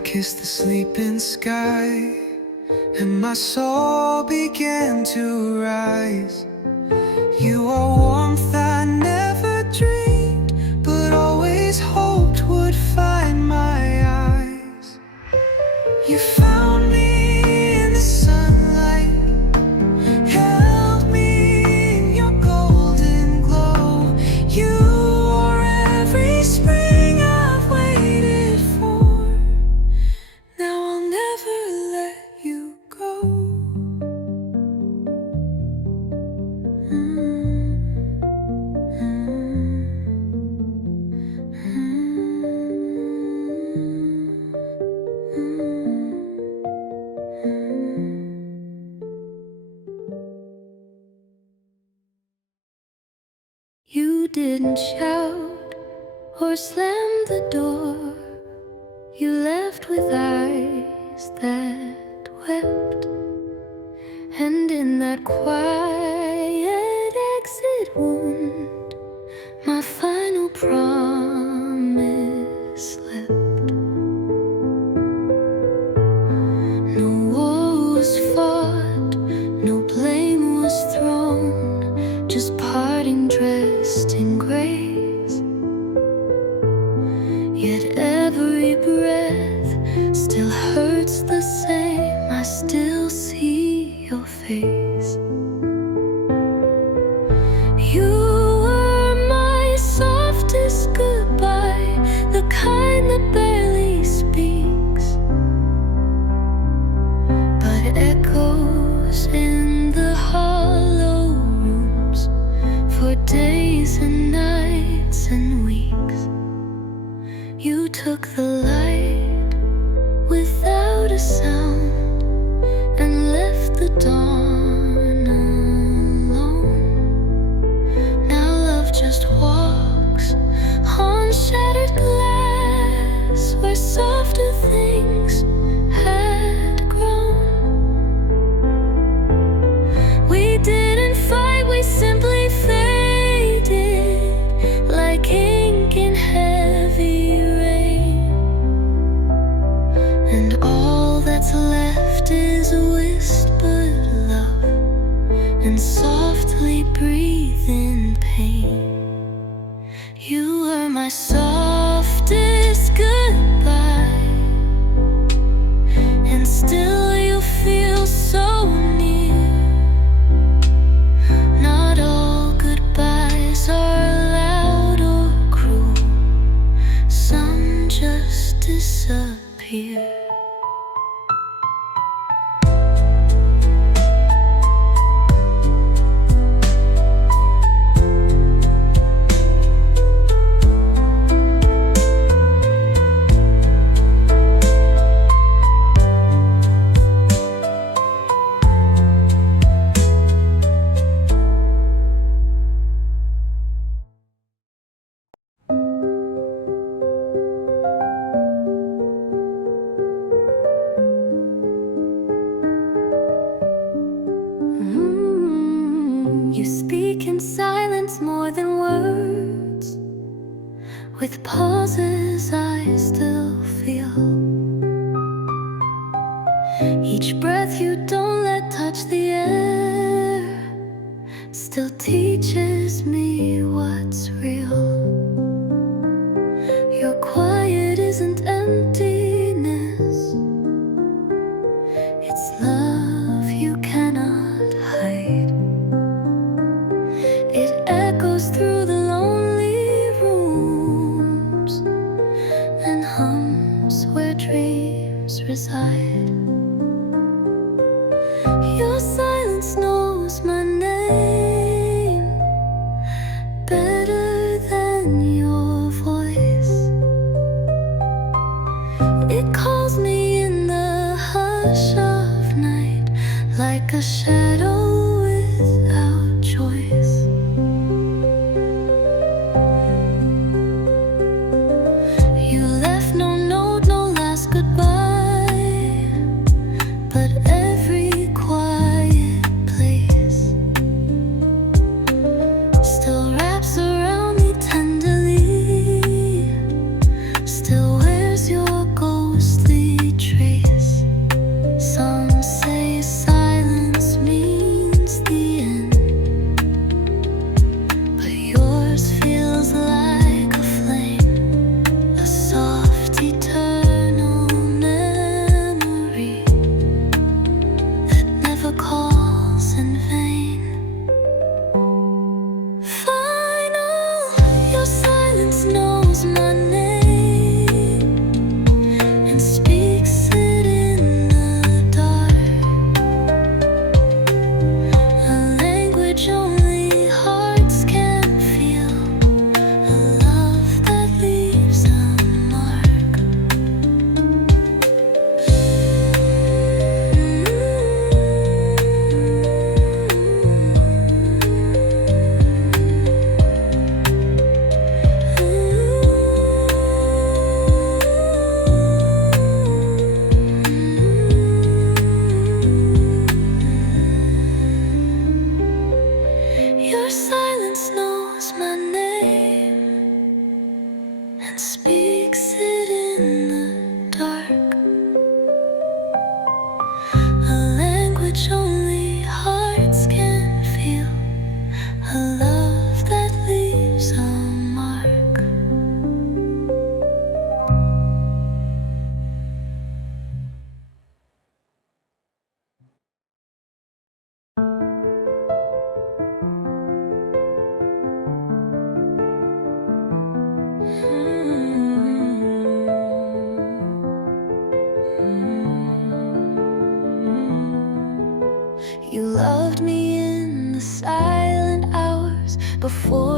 Kissed the sleeping sky, and my soul began to rise. You are warmth I never dreamed, but always hoped would find my eyes. You found me in the sunlight, held me in your golden glow. You are every spring I've waited for. Now I'll never let you go. You didn't shout or slam the door. You left with eyes that wept, and in that quiet exit wound, my final promise slipped. No war was fought, no blame was thrown, just parting dressed in grace. Yet every breath still hurts the same. I still see your face. You were my softest goodbye, the kind that barely speaks, but echoes in the hollow rooms for days and nights and weeks. You took the light without a sound and left the dawn alone. Now love just walks on shattered glass where softer things had grown. We didn't fight, we simply faded like ink in heavy rain. And all that's left is whispered love and softly breathing pain. You were my softest goodbye, and still you feel so near. Not all goodbyes are loud or cruel, some just disappear. You speak in silence more than words, with pauses I still feel. Each breath you don't let touch the air still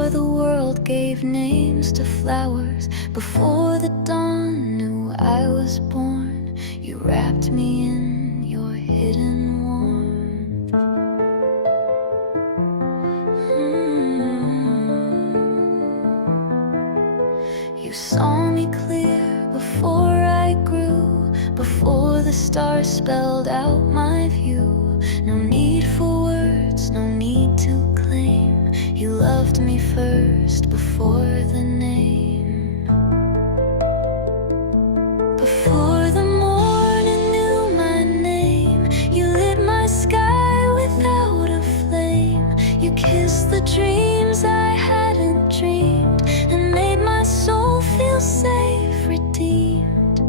before the world gave names to flowers, before the dawn knew I was born. You wrapped me in your hidden warmth. You saw me clear before I grew, before the stars spelled out my view. No need for words, no need to claim. You loved me first before the name. Before the morning knew my name, you lit my sky without a flame. You kissed the dreams I hadn't dreamed and made my soul feel safe, redeemed.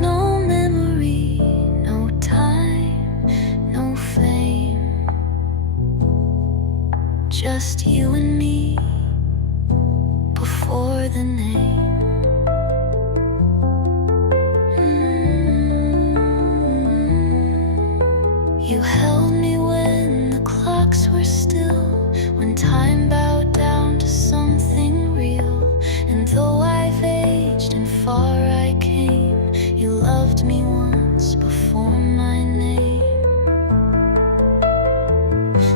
No memory, no time, no fame. Just you and me before the name. You held me when the clocks were still, when time bowed down to something real. And though I've aged and far I came, you loved me once before my name.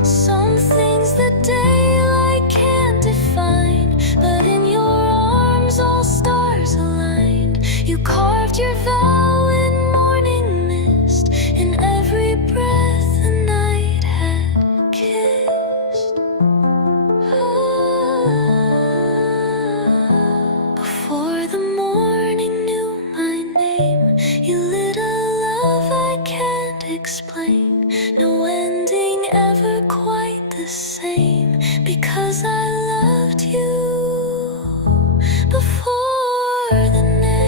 Some things the daylight can't define, but in your arms all stars aligned. You carved your vow in morning mist, in every breath the night had kissed. Before the morning knew my name, you lit a love I can't explain. No ending ever quite the same, because I loved you before the name.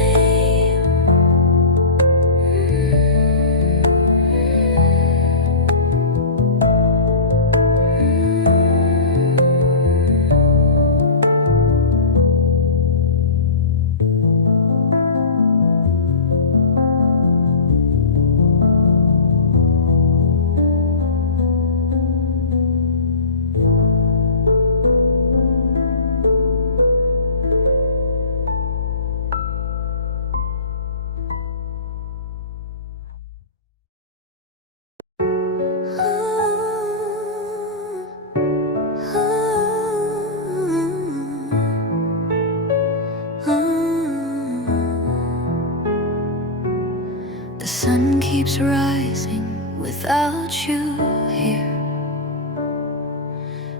The sun keeps rising without you here,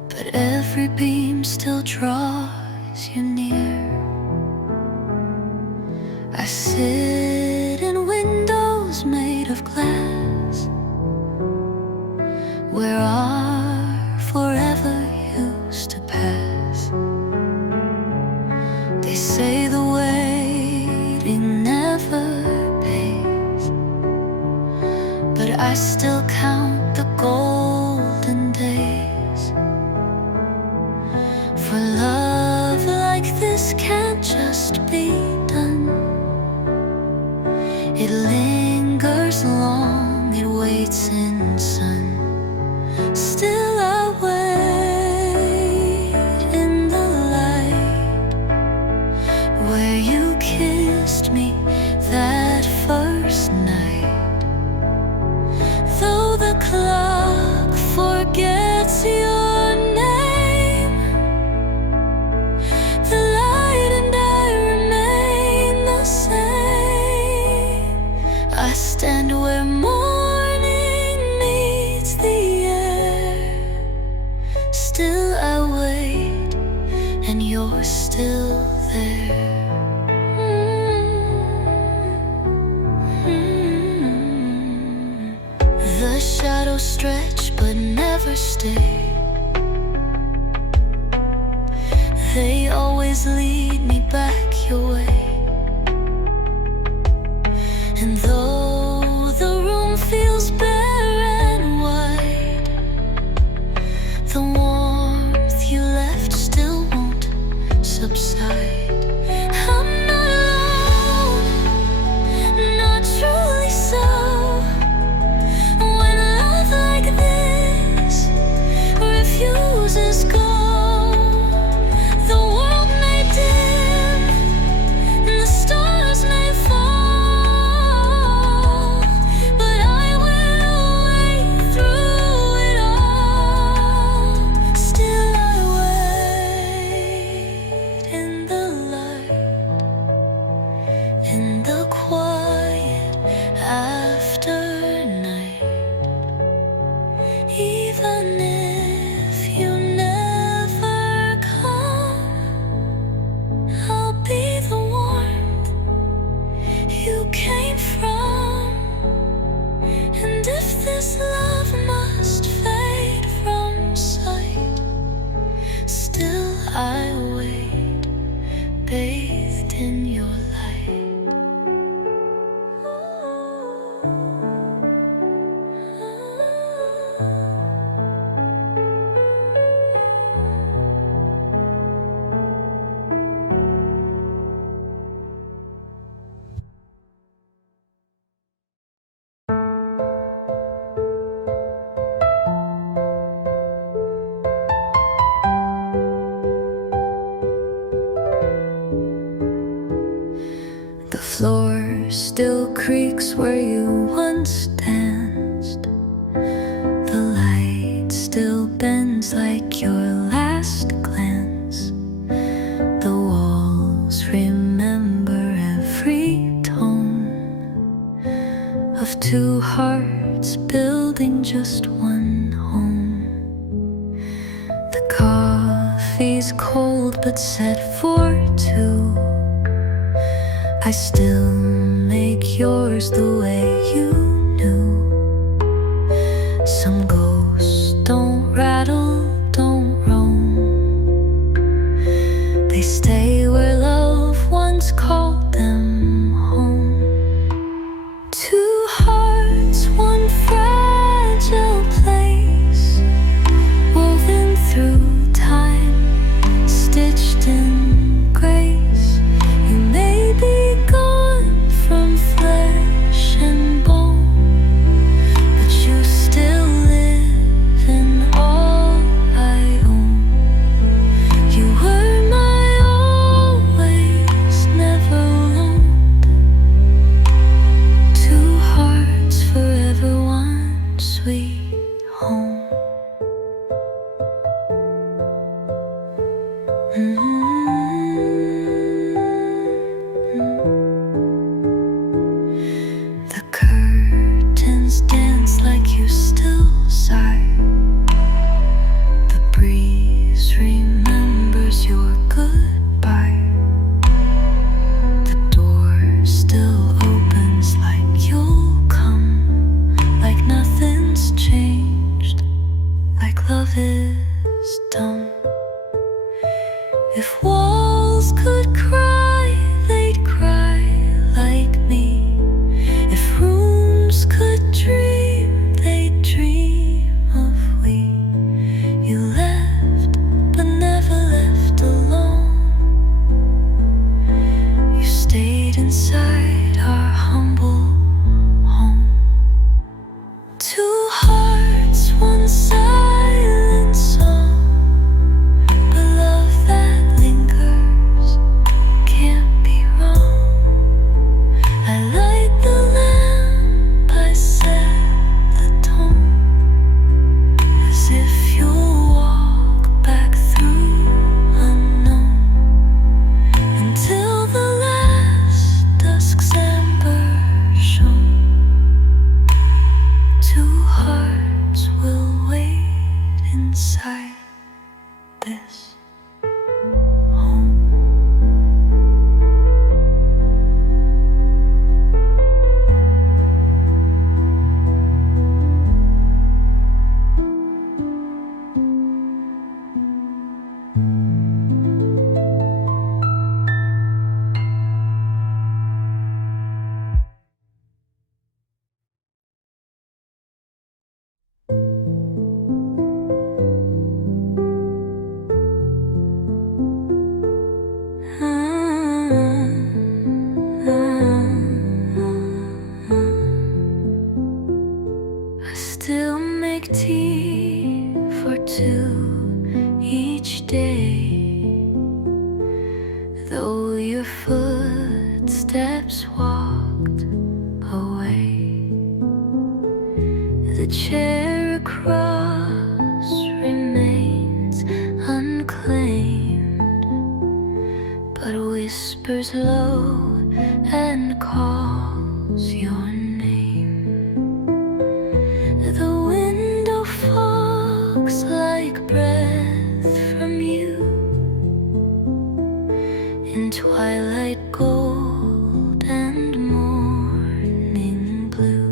but every beam still draws you near. I sit in windows made of glass, where our forever used to pass. They say the waiting never pays, but I still count the golden days. For love like this can't just be done. It lingers long, it waits in sun. Still I wait in the light where you kissed me that first night. Though the clock forgets your name, the light and I remain the same. I stand where morning meets the air. Still I wait, and you're still there. The shadows stretch but never stay. They always lead me back your way. And though the room feels bare and wide, the warmth you left still won't subside. I'm not alone, not truly so. When love like this refuses go, bathed in your light. The floor still creaks where you once danced. The light still bends like your last glance. The walls remember every tone of two hearts building just one home. The coffee's cold but set for two. I still make yours the way you knew. Some ghosts don't rattle, don't roam. They stay where love once called them home. Two hearts, one fragile place, woven through time, stitched in grace. You may be gone from flesh and bone, but you still live in all I own. You were my always, never alone. Two hearts forever, one sweet home. The curtains dance like you still sigh. The breeze remembers your goodbye. The door still opens like you'll come, like nothing's changed, like love is dumb. If walls could cry, they'd cry like me. If rooms could dream, they'd dream of we. You left, but never left alone. You stayed inside our humble home. Two hearts, one silent song. But love that lingers can't be wrong. I light the lamp, I set the tone, as if you'll walk back through unknown, until the last dusk's amber shone. Two hearts will wait inside this home. I still make tea for two each day, though your footsteps walked away. The chair across remains unclaimed, but whispers low and calls your name. The window fogs like breath from you in twilight gold and morning blue.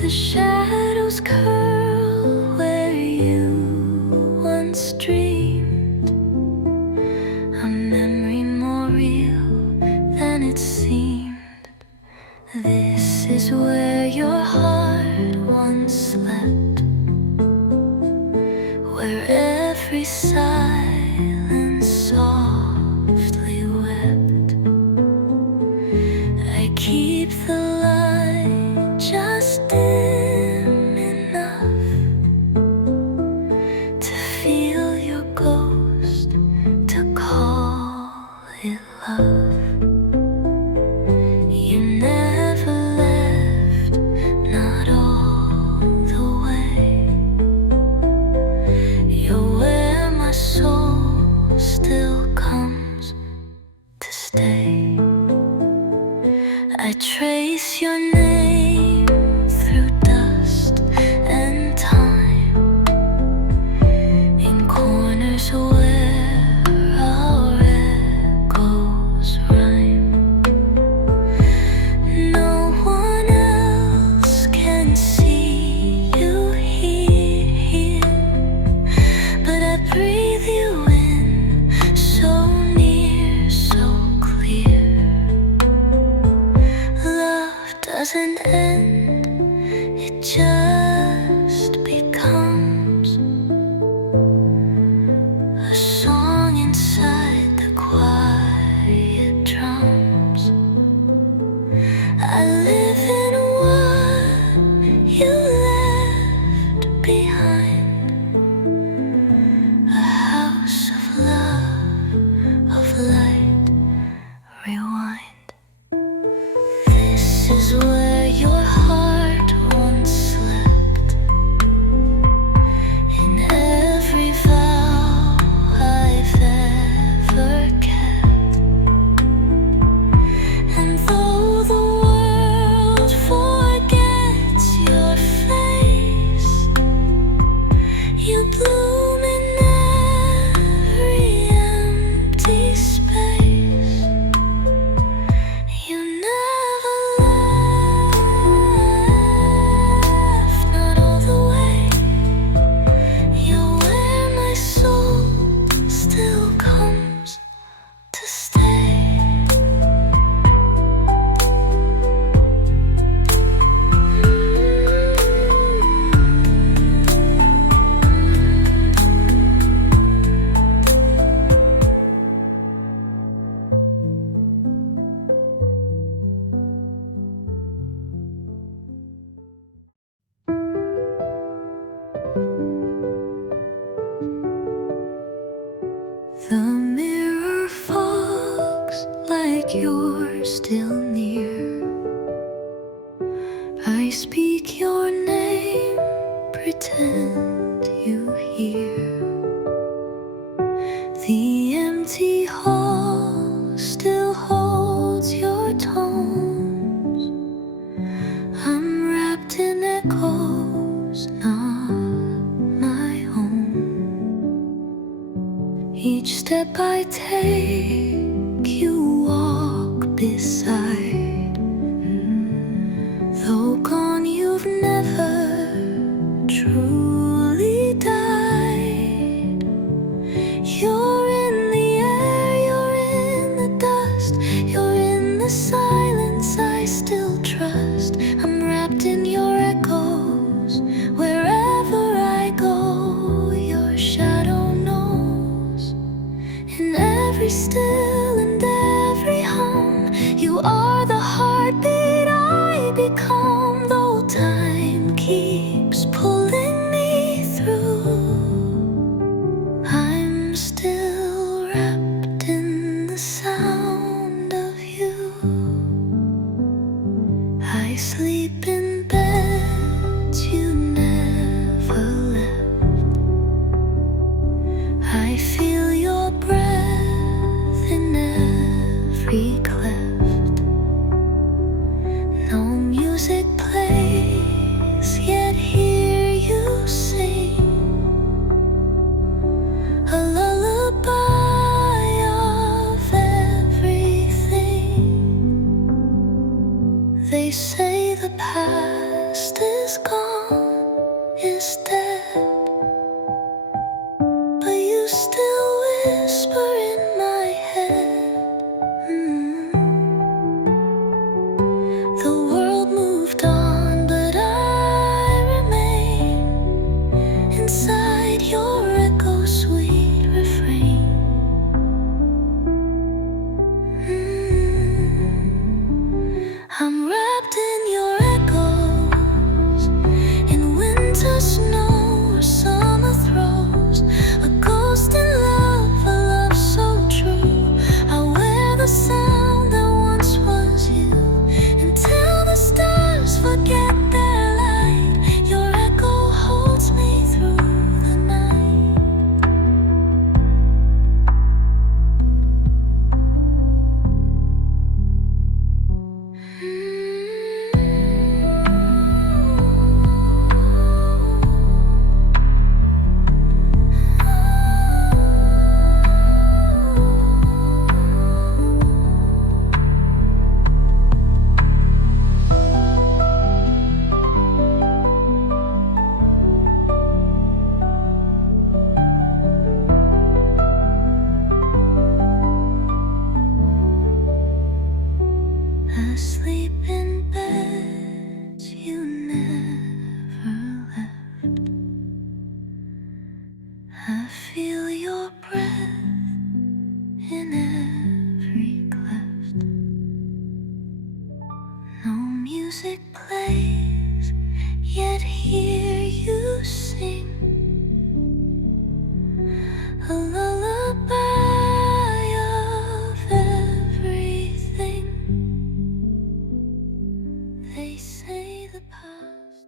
The shadows curl where you once dreamed. I'm The mirror fogs like you're still near. I speak your name, pretend you hear. The empty hall still holds your tones. I'm wrapped in echoes, not my own. Each step I take, you walk beside. Though gone, you've never truly died. You're in the air, you're in the dust, you're in the silence I still trust. I'm wrapped in your echoes, wherever I go, your shadow knows. In every still and every hum, you are the heartbeat I become. Though time keeps pulling me through, I'm still wrapped in the sound of you. I sleep in beds you never left. I feel your breath in every cleft. No music plays, yet hear you sing a lullaby of everything. They say the past is gone, is dead, but you still whisper in my head. The world moved on, but I remain inside your echo sweet refrain. I'm wrapped in your echoes, in winter snow or summer throes. A ghost in love, a love so true. I wear the sound that once was you, until the stars forget their light. Your echo holds me through the night. Asleep in beds you never left. I feel your breath in every cleft. No music plays, yet hear you sing a lullaby of everything. They say the past.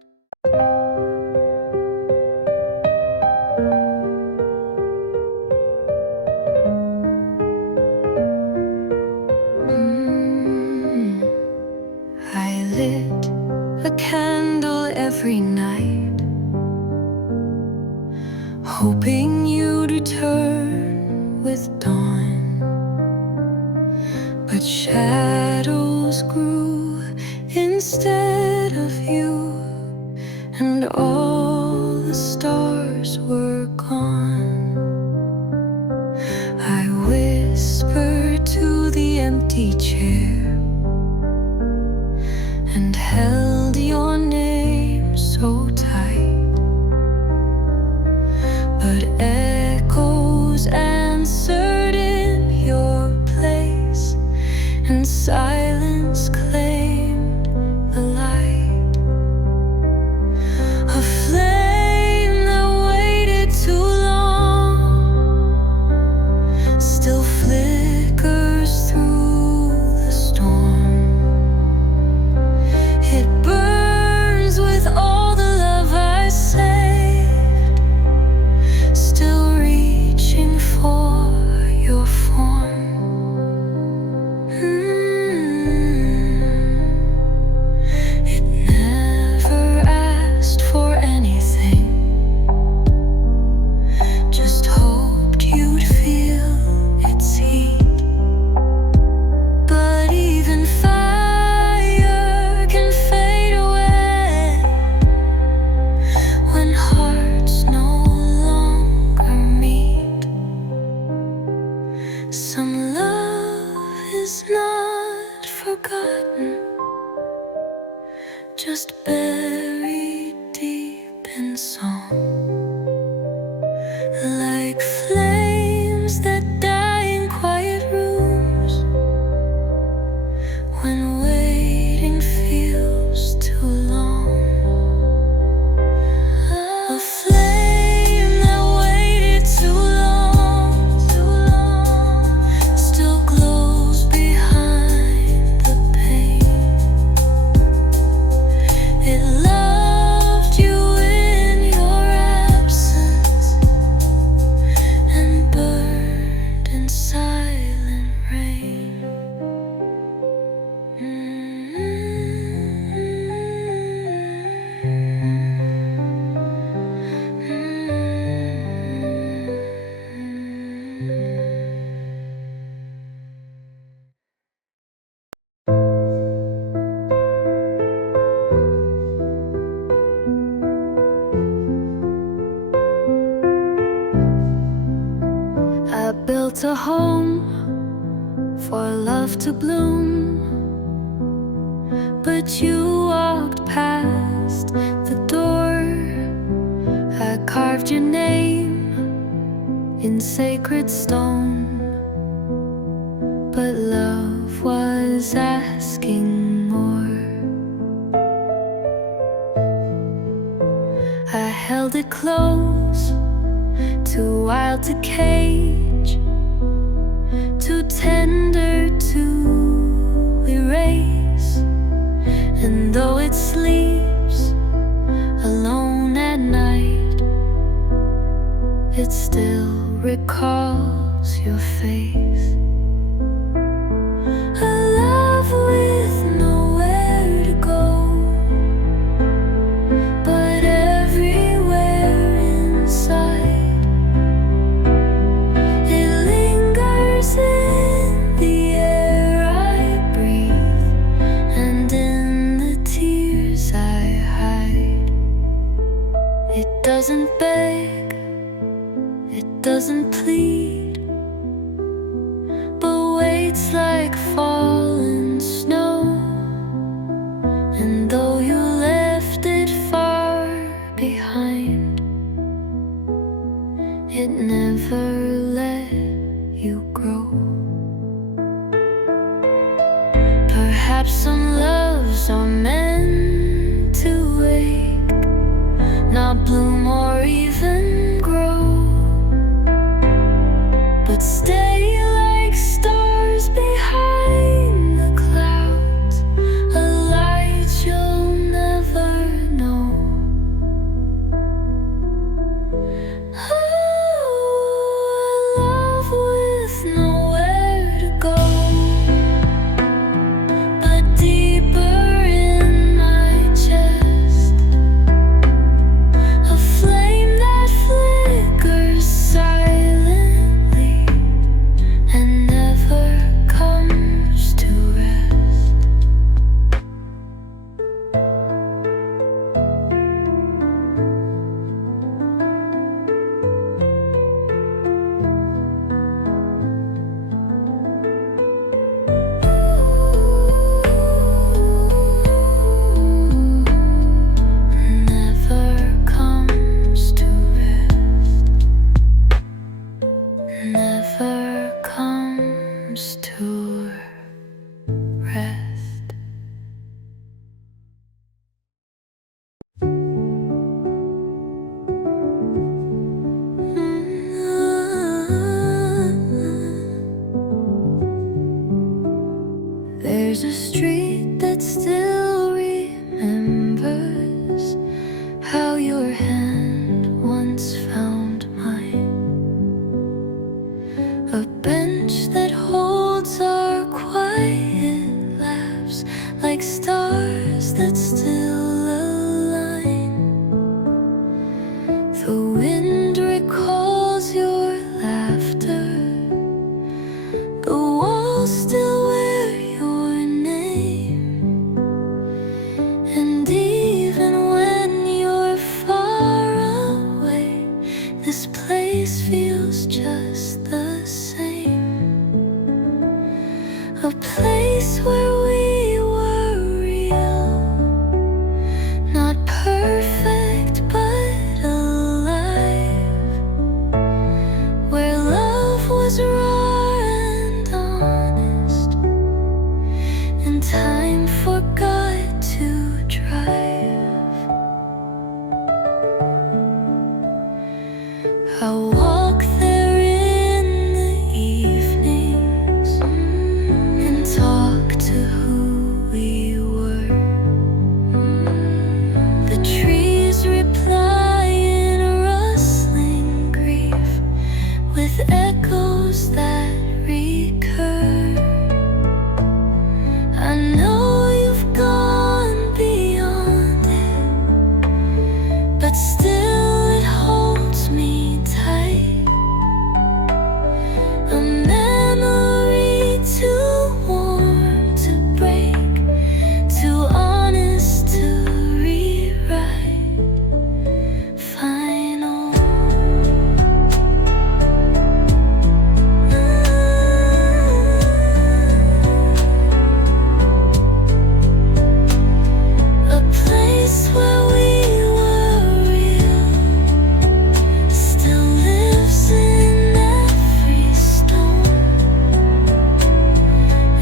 I lit a candle every night, hoping you'd return with dawn. But shadows grew instead of you, and all the stars were gone. I whispered to the empty chair and held your name so tight, but echoes answered in your place, and silence claimed the light. A flame that waited too long, Some love is not forgotten, just buried deep in song, like flames that die in quiet rooms when waiting feels too long. A flame that waited too long still glows behind the pain. It loved you in your absence and burned in silent rain. I built a home for love to bloom, but you walked past the door. I carved your name in sacred stone, but love was asking more. I held it close, too wild to cage, too tender to erase. And though it sleeps alone at night, it still recalls your face. A love with nowhere to go, but everywhere inside. It lingers in the air I breathe and in the tears I hide. It doesn't beg, it doesn't plead, but waits like fallen snow. And though you left it far behind, it never let you grow. Perhaps some loves are meant to wake, not bloom or even grow, but stay like stars behind the clouds, a light you'll never know. Oh, a love with nowhere to go, but deeper in my chest, a flame that flickers silently and never comes to rest. Never comes to rest. Never comes to rest. There's a street that still remembers how your hand once found mine, a bench that holds our quiet laughs like stars that still align. The wind recalls your laughter, the walls still wear your name, and even when you're far away, this place feels just the same. a place where we were real, not perfect but alive, where love was raw and honest, and time forgot to drive. I walk there in the evenings and talk to who we were. The trees reply in a rustling grief with echoes that recur. I know you've gone beyond it, but still it holds me tight. A memory too warm to break, too honest to rewrite. Final. A place where we were real still lives in every stone.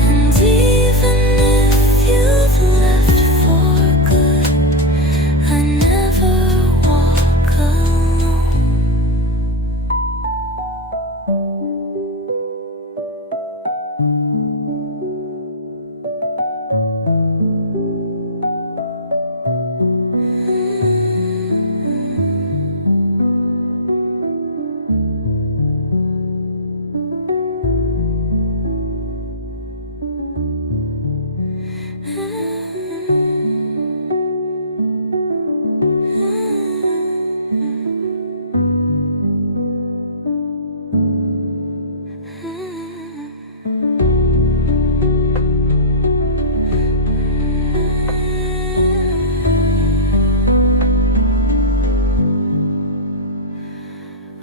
And even if you've left for good, I never walk alone.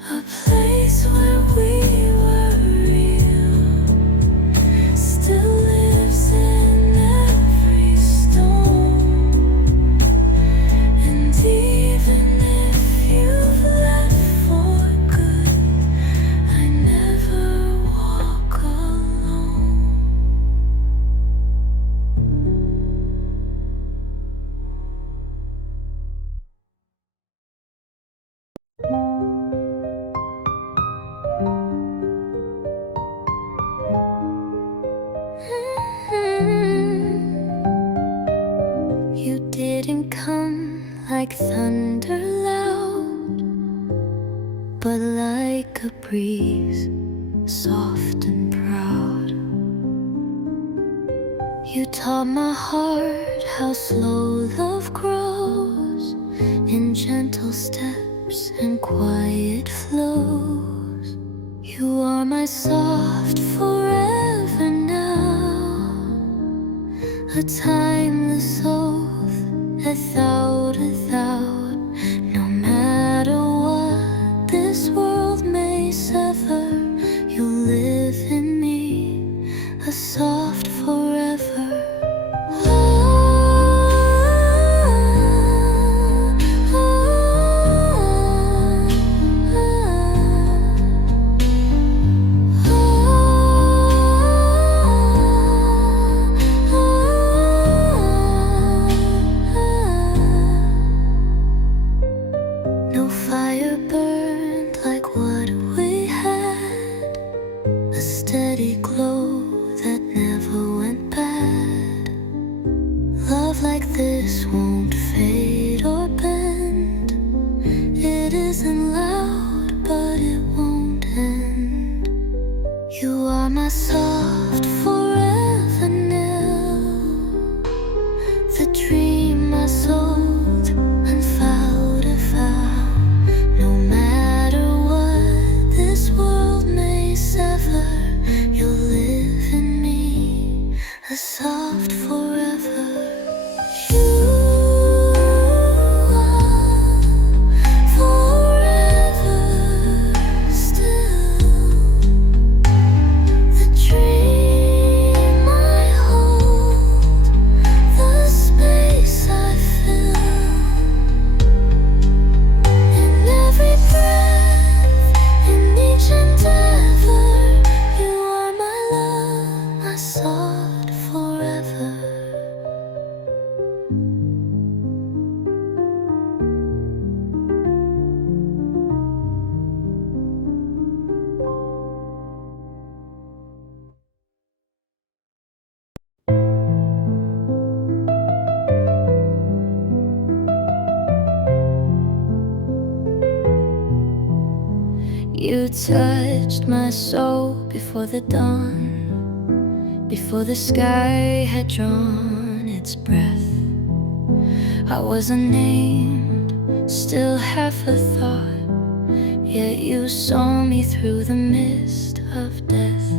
A place where we were real still lives in every stone. And even if you've left for good, I never walk alone. You didn't come like thunder loud, but like a breeze, soft and proud. You taught my heart how slow love grows, in gentle steps and quiet flows. You are my soft forever now, a timeless oath, without a doubt. No matter what this world may sever, you live in me, a soft forever. No fire burned like what we had, a steady glow that never went bad. Love like this won't fade or bend. It isn't loud, but it won't end. You are my soft forever now, the dream I sold and vowed a vow. No matter what this world may sever, you'll live in me, a soft forever. You are forever still, the dream I You touched my soul before the dawn, before the sky had drawn its breath. I was unnamed, still half a thought, yet you saw me through the mist of death.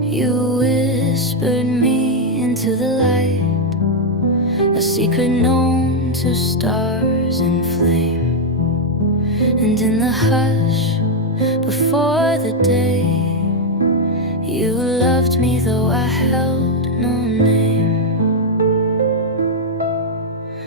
You whispered me into the light, a secret known to stars and flame. And in the hush before the day, you loved me though I held no name.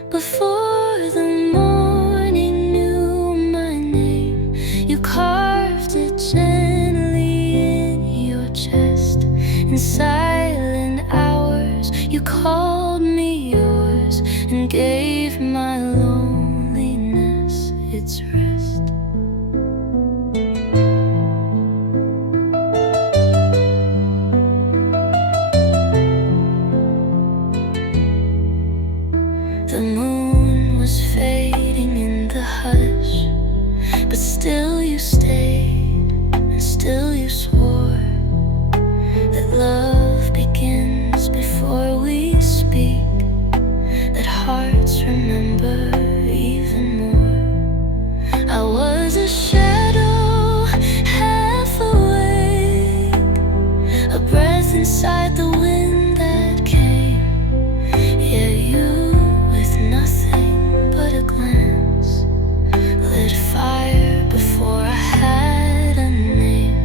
Before the morning knew my name, you carved it gently in your chest. In silent hours you called me yours and gave my loneliness its rest. The moon was fading in the hush, but still you stayed, and still you swore that love begins before we speak, that hearts remember even more. I was a shadow, half awake, a breath inside the wind that came, yet you, with nothing but a glance, lit fire before I had a name.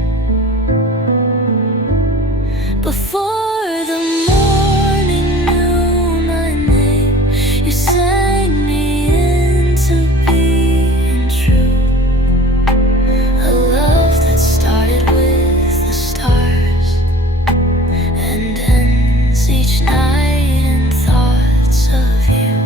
Before the morning knew my name, you sang me into being true. A love that started with the stars and ends each night in thoughts of you.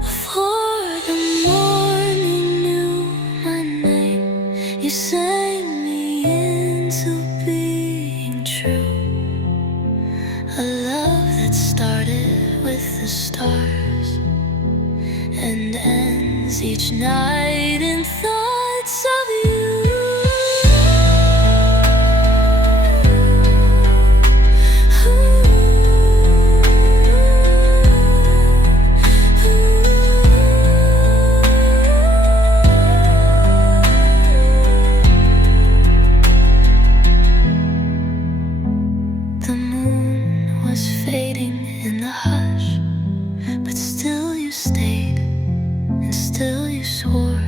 Before the morning knew my name, you sang me into being true. A love that started with the stars and ends each night in thoughts of you. The moon was fading in the hush, but still you stayed, and still you swore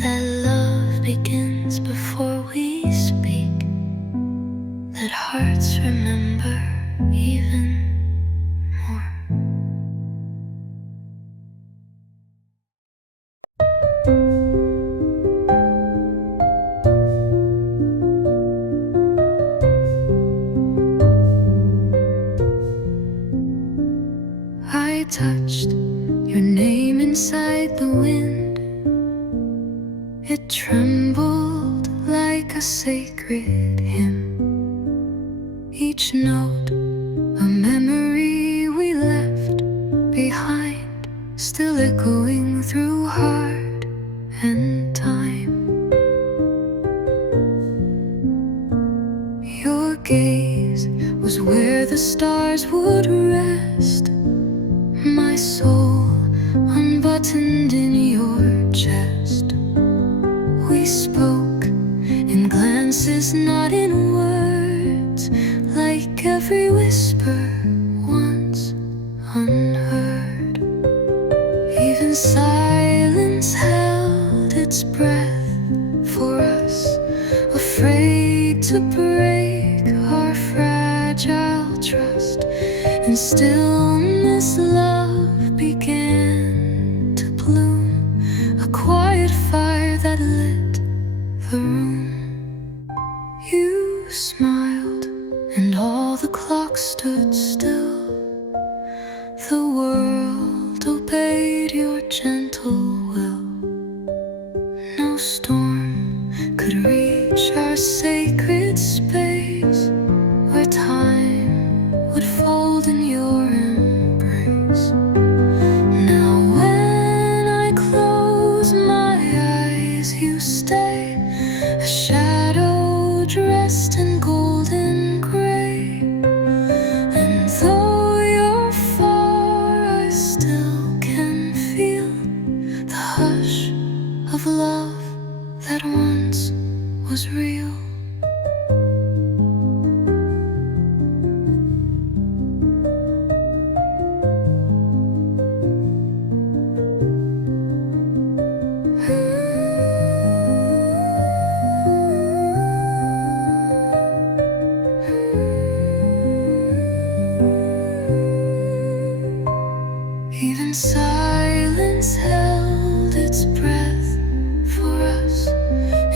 that love begins before we speak, that hearts remember even more. I touched your name inside the wind. It trembled like a sacred hymn. Each note a memory we left behind, still echoing through heart and time. Your gaze was where the stars would rest, my soul unbuttoned in your chest. We spoke in glances, not in words, like every whisper once unheard. Even silence held its breath for us, afraid to break our fragile trust. In stillness love began to bloom, a quiet fire that lit the room. You smiled and all the clocks stood still. The world storm could reach our sacred space, where time would fold in your embrace. Now when I close my eyes, you stay, a shadow dressed in golden gray. And though you're far, I still can feel the hush of love that once was real. Even silence held its breath for us,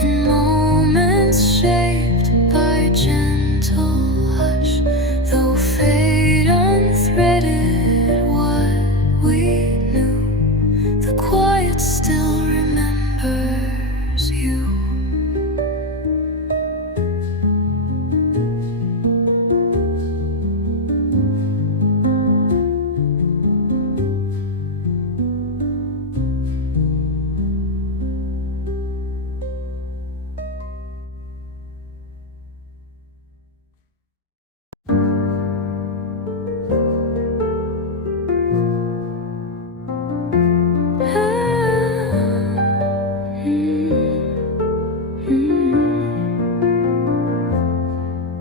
in moments shaped by gentle hush. Though fate unthreaded what we knew, the quiet still remembers you.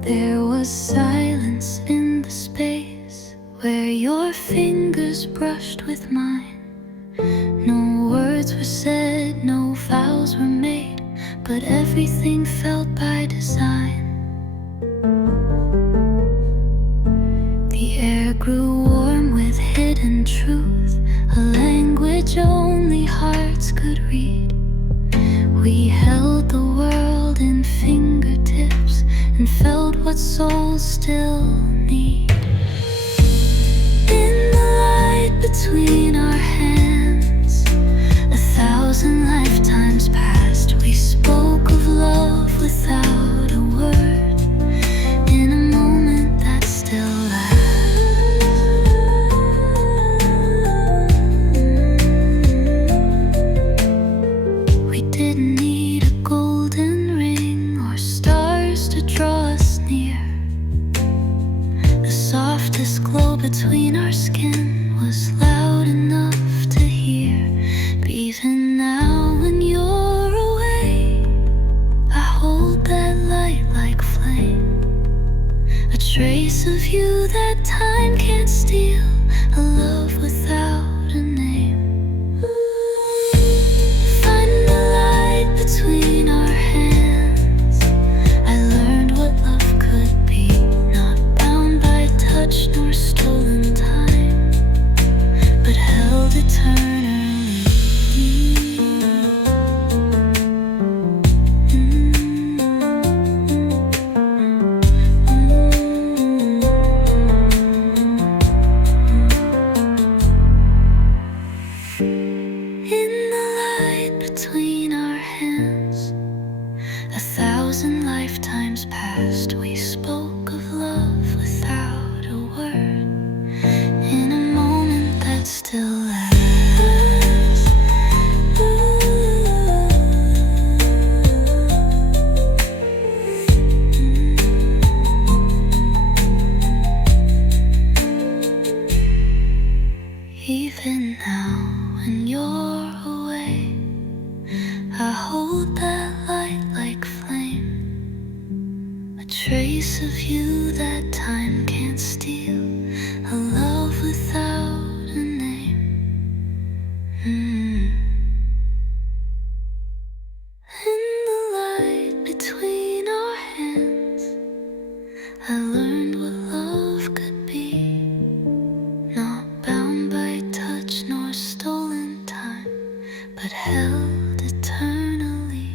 There was silence in the space where your fingers brushed with mine. No words were said, no vows were made, but everything felt by design. The air grew warm with hidden truth, a language only hearts could read. We held the world in fingertips and felt what souls still need. In the light between our hands, 1,000 lifetimes passed. We spoke of love without a word, in a moment that still lasts. We didn't need a golden ring or stars to draw us near. The softest glow between our skin was loud enough to hear. But even now when you're away, I hold that light like flame, a trace of you that time can't steal, a love without a name. Find the light between our hands, I learned what love could be, not bound by touch nor stolen time, but held eternally. In the light between our hands, 1,000 lifetimes passed. We spoke of love without a word, in a moment that still lasts. Even now when you're away, I hold that light like flame, a trace of you that time can't steal, a love without a name. In the light between our hands, I learned what love could be, not bound by touch nor stolen time, but held eternally.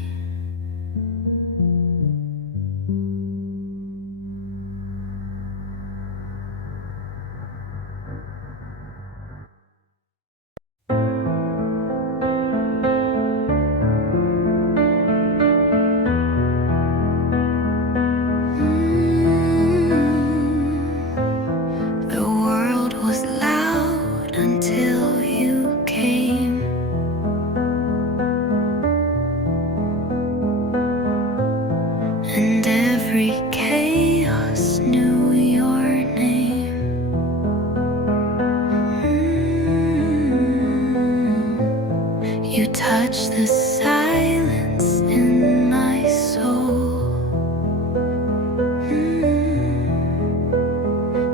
touch the silence in my soul.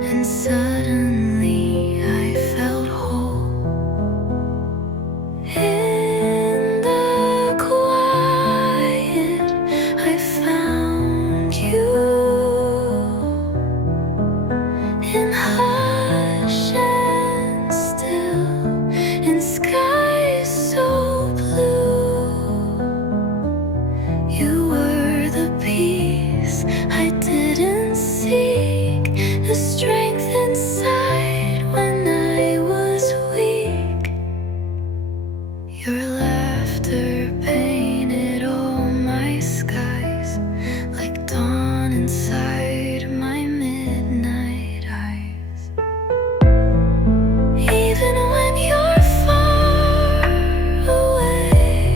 And suddenly I felt whole. In the quiet I found you. In hush and still, in skies so blue, you were the peace I didn't seek, the strength inside when I was weak. Your laughter painted all my skies like dawn inside my midnight eyes. Even when you're far away,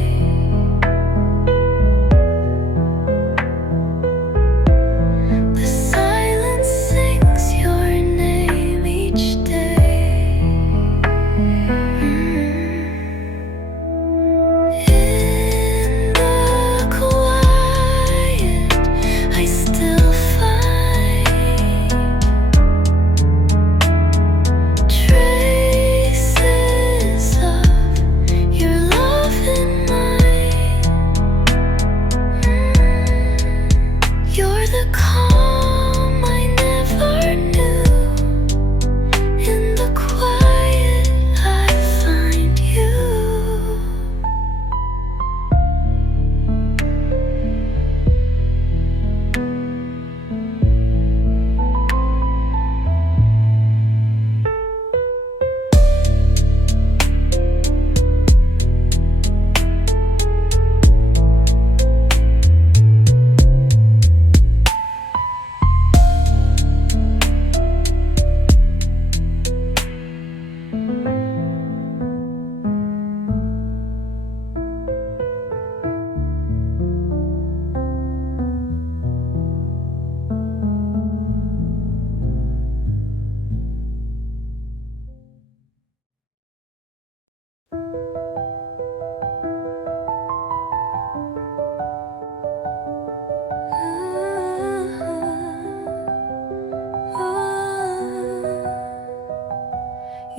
the silence sings your name each day. In the quiet, I still find traces of your love in mine. You're the calm I never knew. In the quiet, I find you.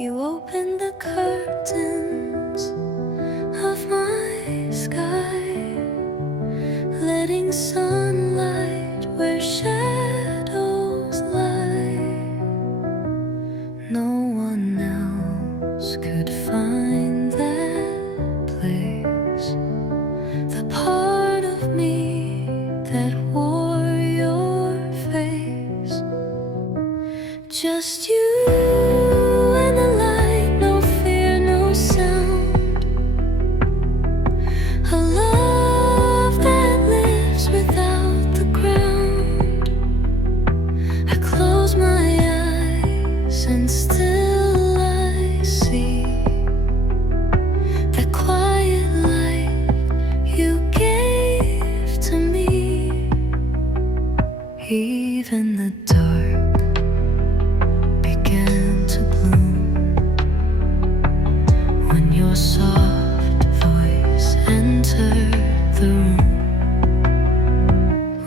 You opened the curtains of my sky, letting sunlight where shadows lie. No one else could find that place, the part of me that wore your face. Just you and the light, no fear, no sound. A love that lives without the ground. I close my eyes and still I see that quiet light you gave to me. Even the dark began to bloom when your soft voice entered the room.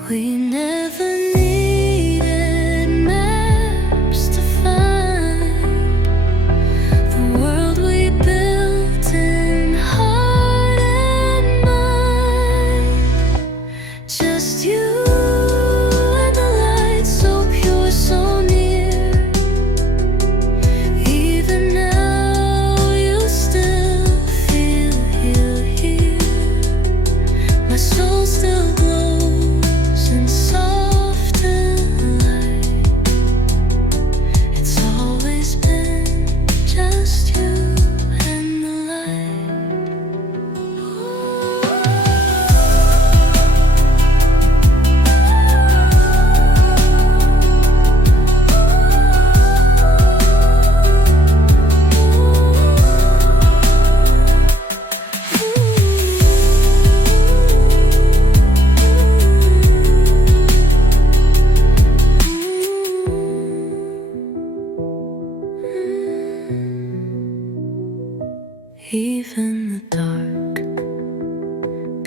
We never needed maps to find the world we built in heart and mind. Just you and the light, so pure, so near. Even now you still feel here. My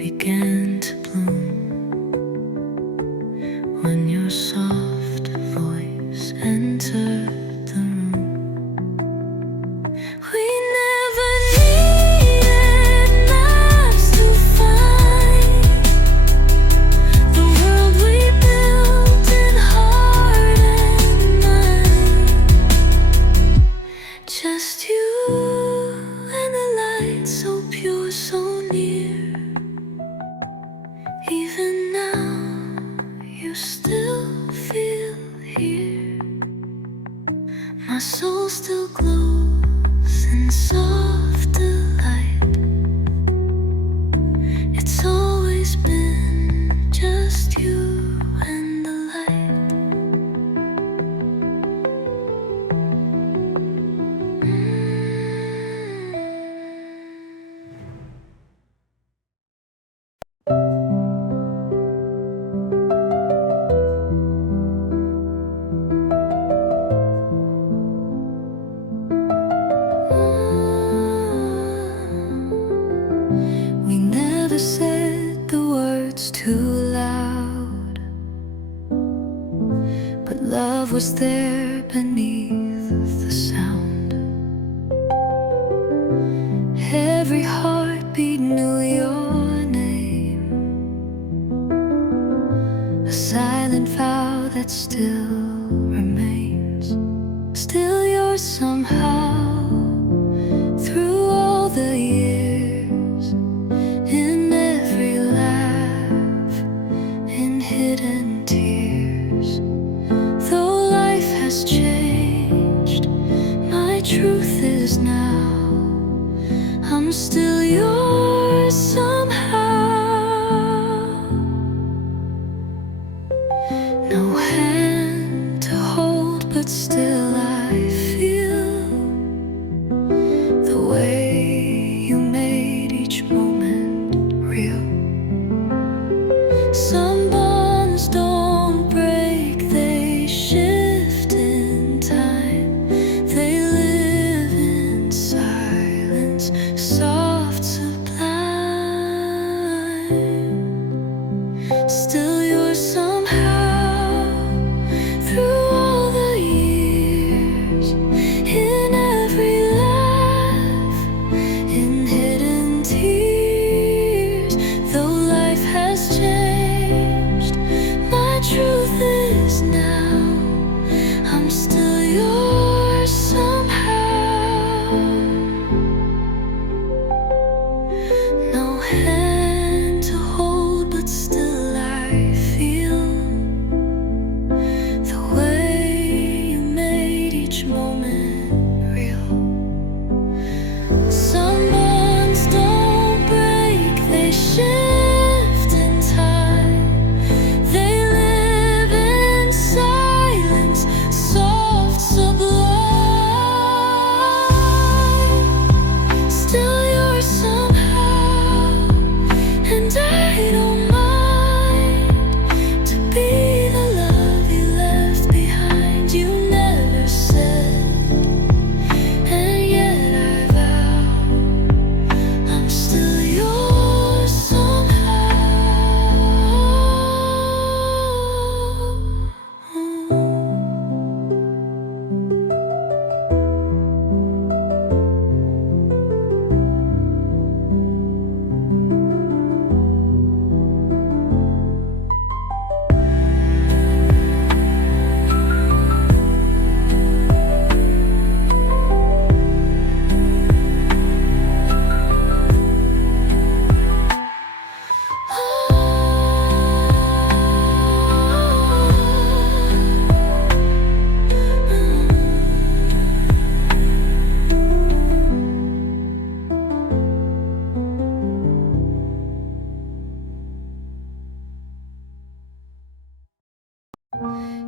began to bloom when your soft voice entered the room. We never needed maps to find the world we built in heart and mind. Just you and the light, so pure, so near. Even now, you still feel here. My soul still glows in soft delight. It's always been just you and the light. We never said the words too loud, but love was there beneath the sound. Every heartbeat knew your name, a silent vow that still remains. Still yours somehow, through all the years, in every laugh, in hidden tears. Though life has changed, my truth is now, I'm still yours somehow. No hand to hold, but still I feel the way you made each moment real. Some bonds don't break, they shift in time. They live in silence, soft, sublime. Still yours somehow, through all the years, in every laugh, in hidden tears. Though life has changed, my truth is now, I'm still yours somehow. No hand to hold, but still I feel the way you made each moment real. Some bonds don't break, they shift in time. They live in silence, soft, sublime. Still yours somehow, and I don't mind to be the love you left behind. You never said, and yet I vow, I'm still yours somehow.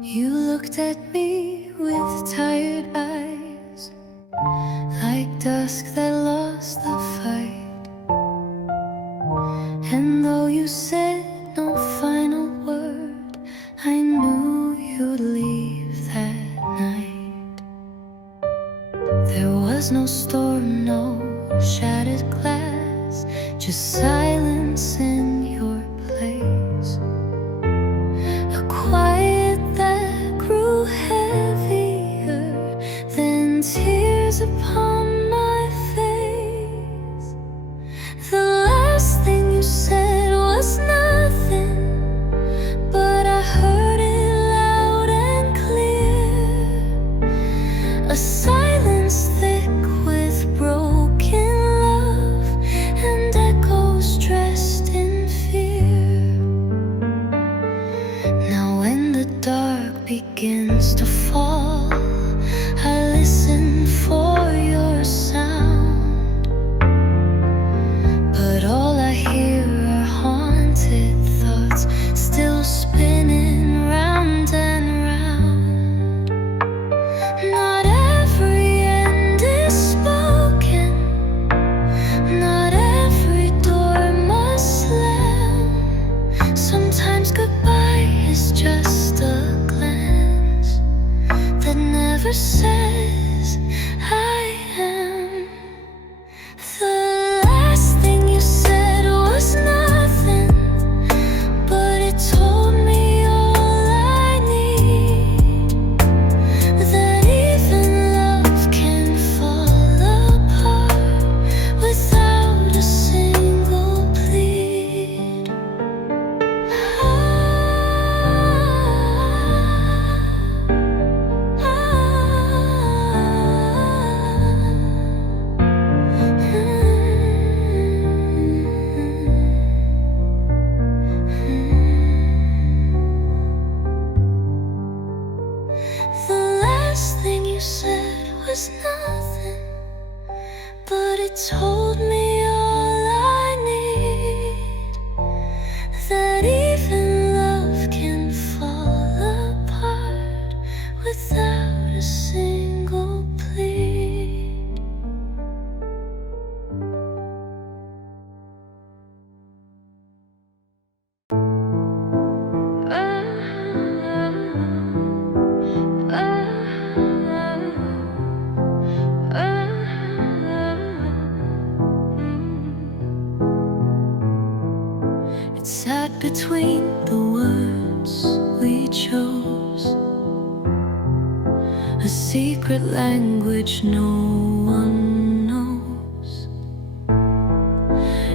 You looked at me with tired eyes, like dusk that lost the fight. And though you said no final word, I knew you'd leave that night. There was no storm, no shattered glass, just silence in It sat between the words we chose, a secret language no one knows.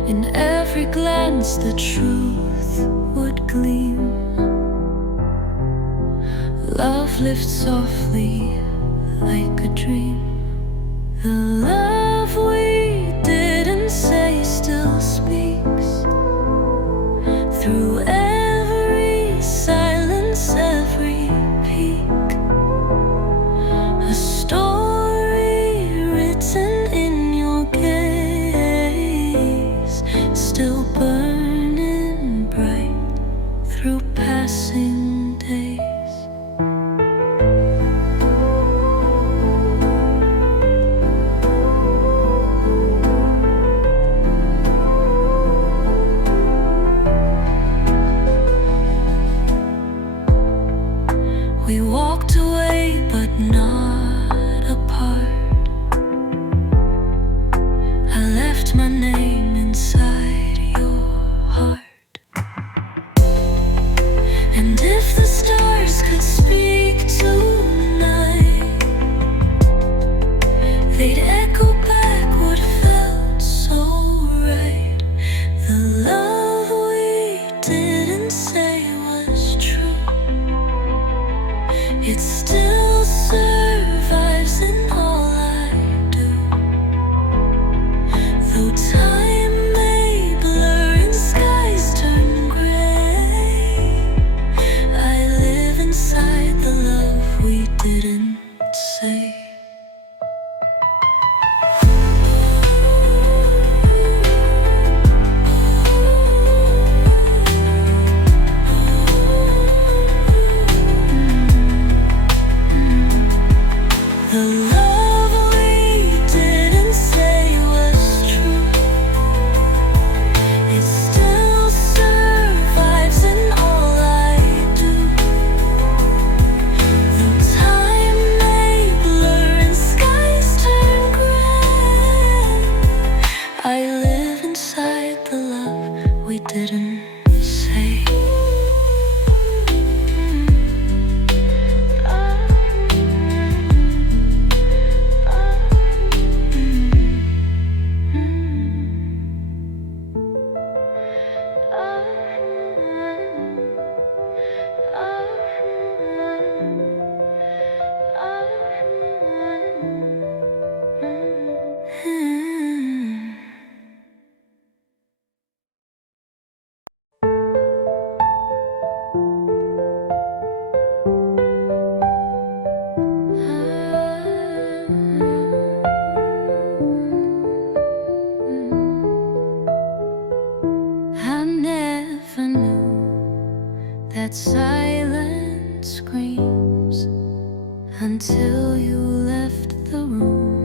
In every glance the truth would gleam. Love lived softly like a dream. The love we didn't say still speaks through every silence, every peak. A story written in your gaze, still burning bright through passing days. We walked away, but not apart. I left my name inside your heart. And if the stars could speak tonight, they'd echo back what felt so right. The love we didn't say was true. It still survives in all I do. Though time may blur and skies turn gray, I live inside the love we didn't say. The love we didn't say was true. It still survives in all I do. Though time may blur and skies turn gray, I live inside the love we didn't say. I never knew that silence screams until you left the room.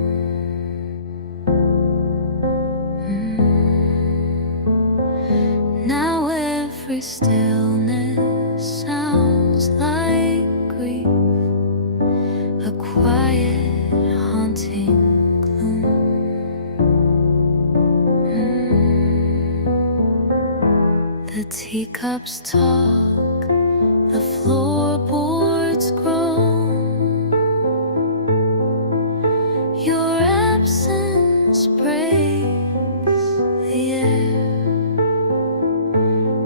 Now every stillness sounds like grief, a quiet, haunting gloom. The teacups talk, the floorboards groan. Your absence breaks the air,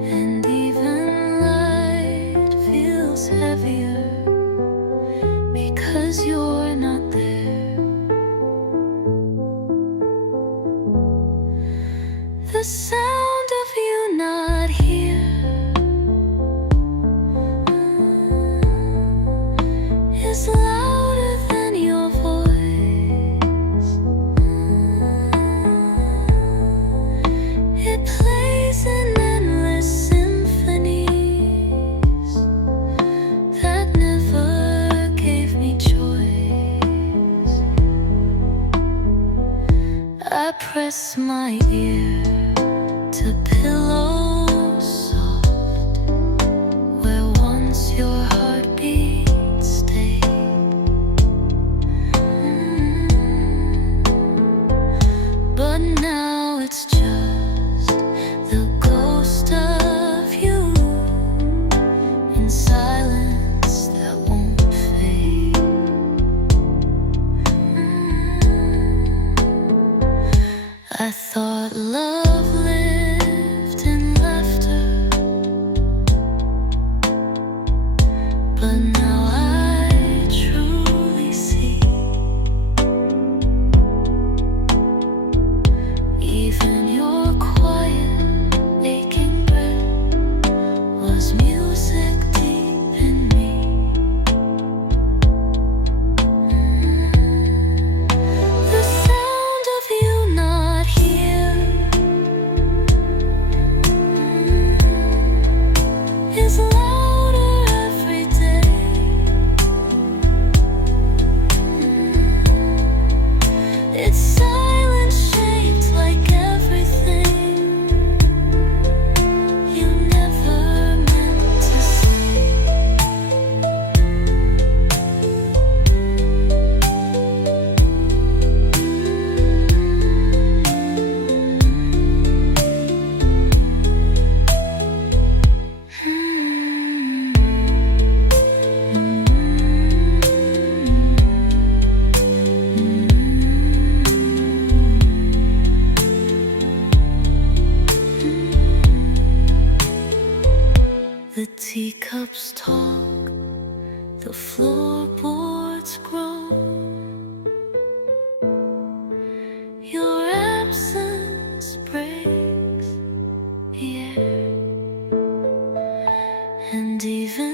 and even light feels heavier because you're not there. The sound of you not here is louder than your voice. It plays in endless symphonies that never gave me choice. I press my ear to pillows soft, where once your heartbeat stayed. But now it's just the ghost of teacups talk, the floorboards groan. Your absence breaks the air, and even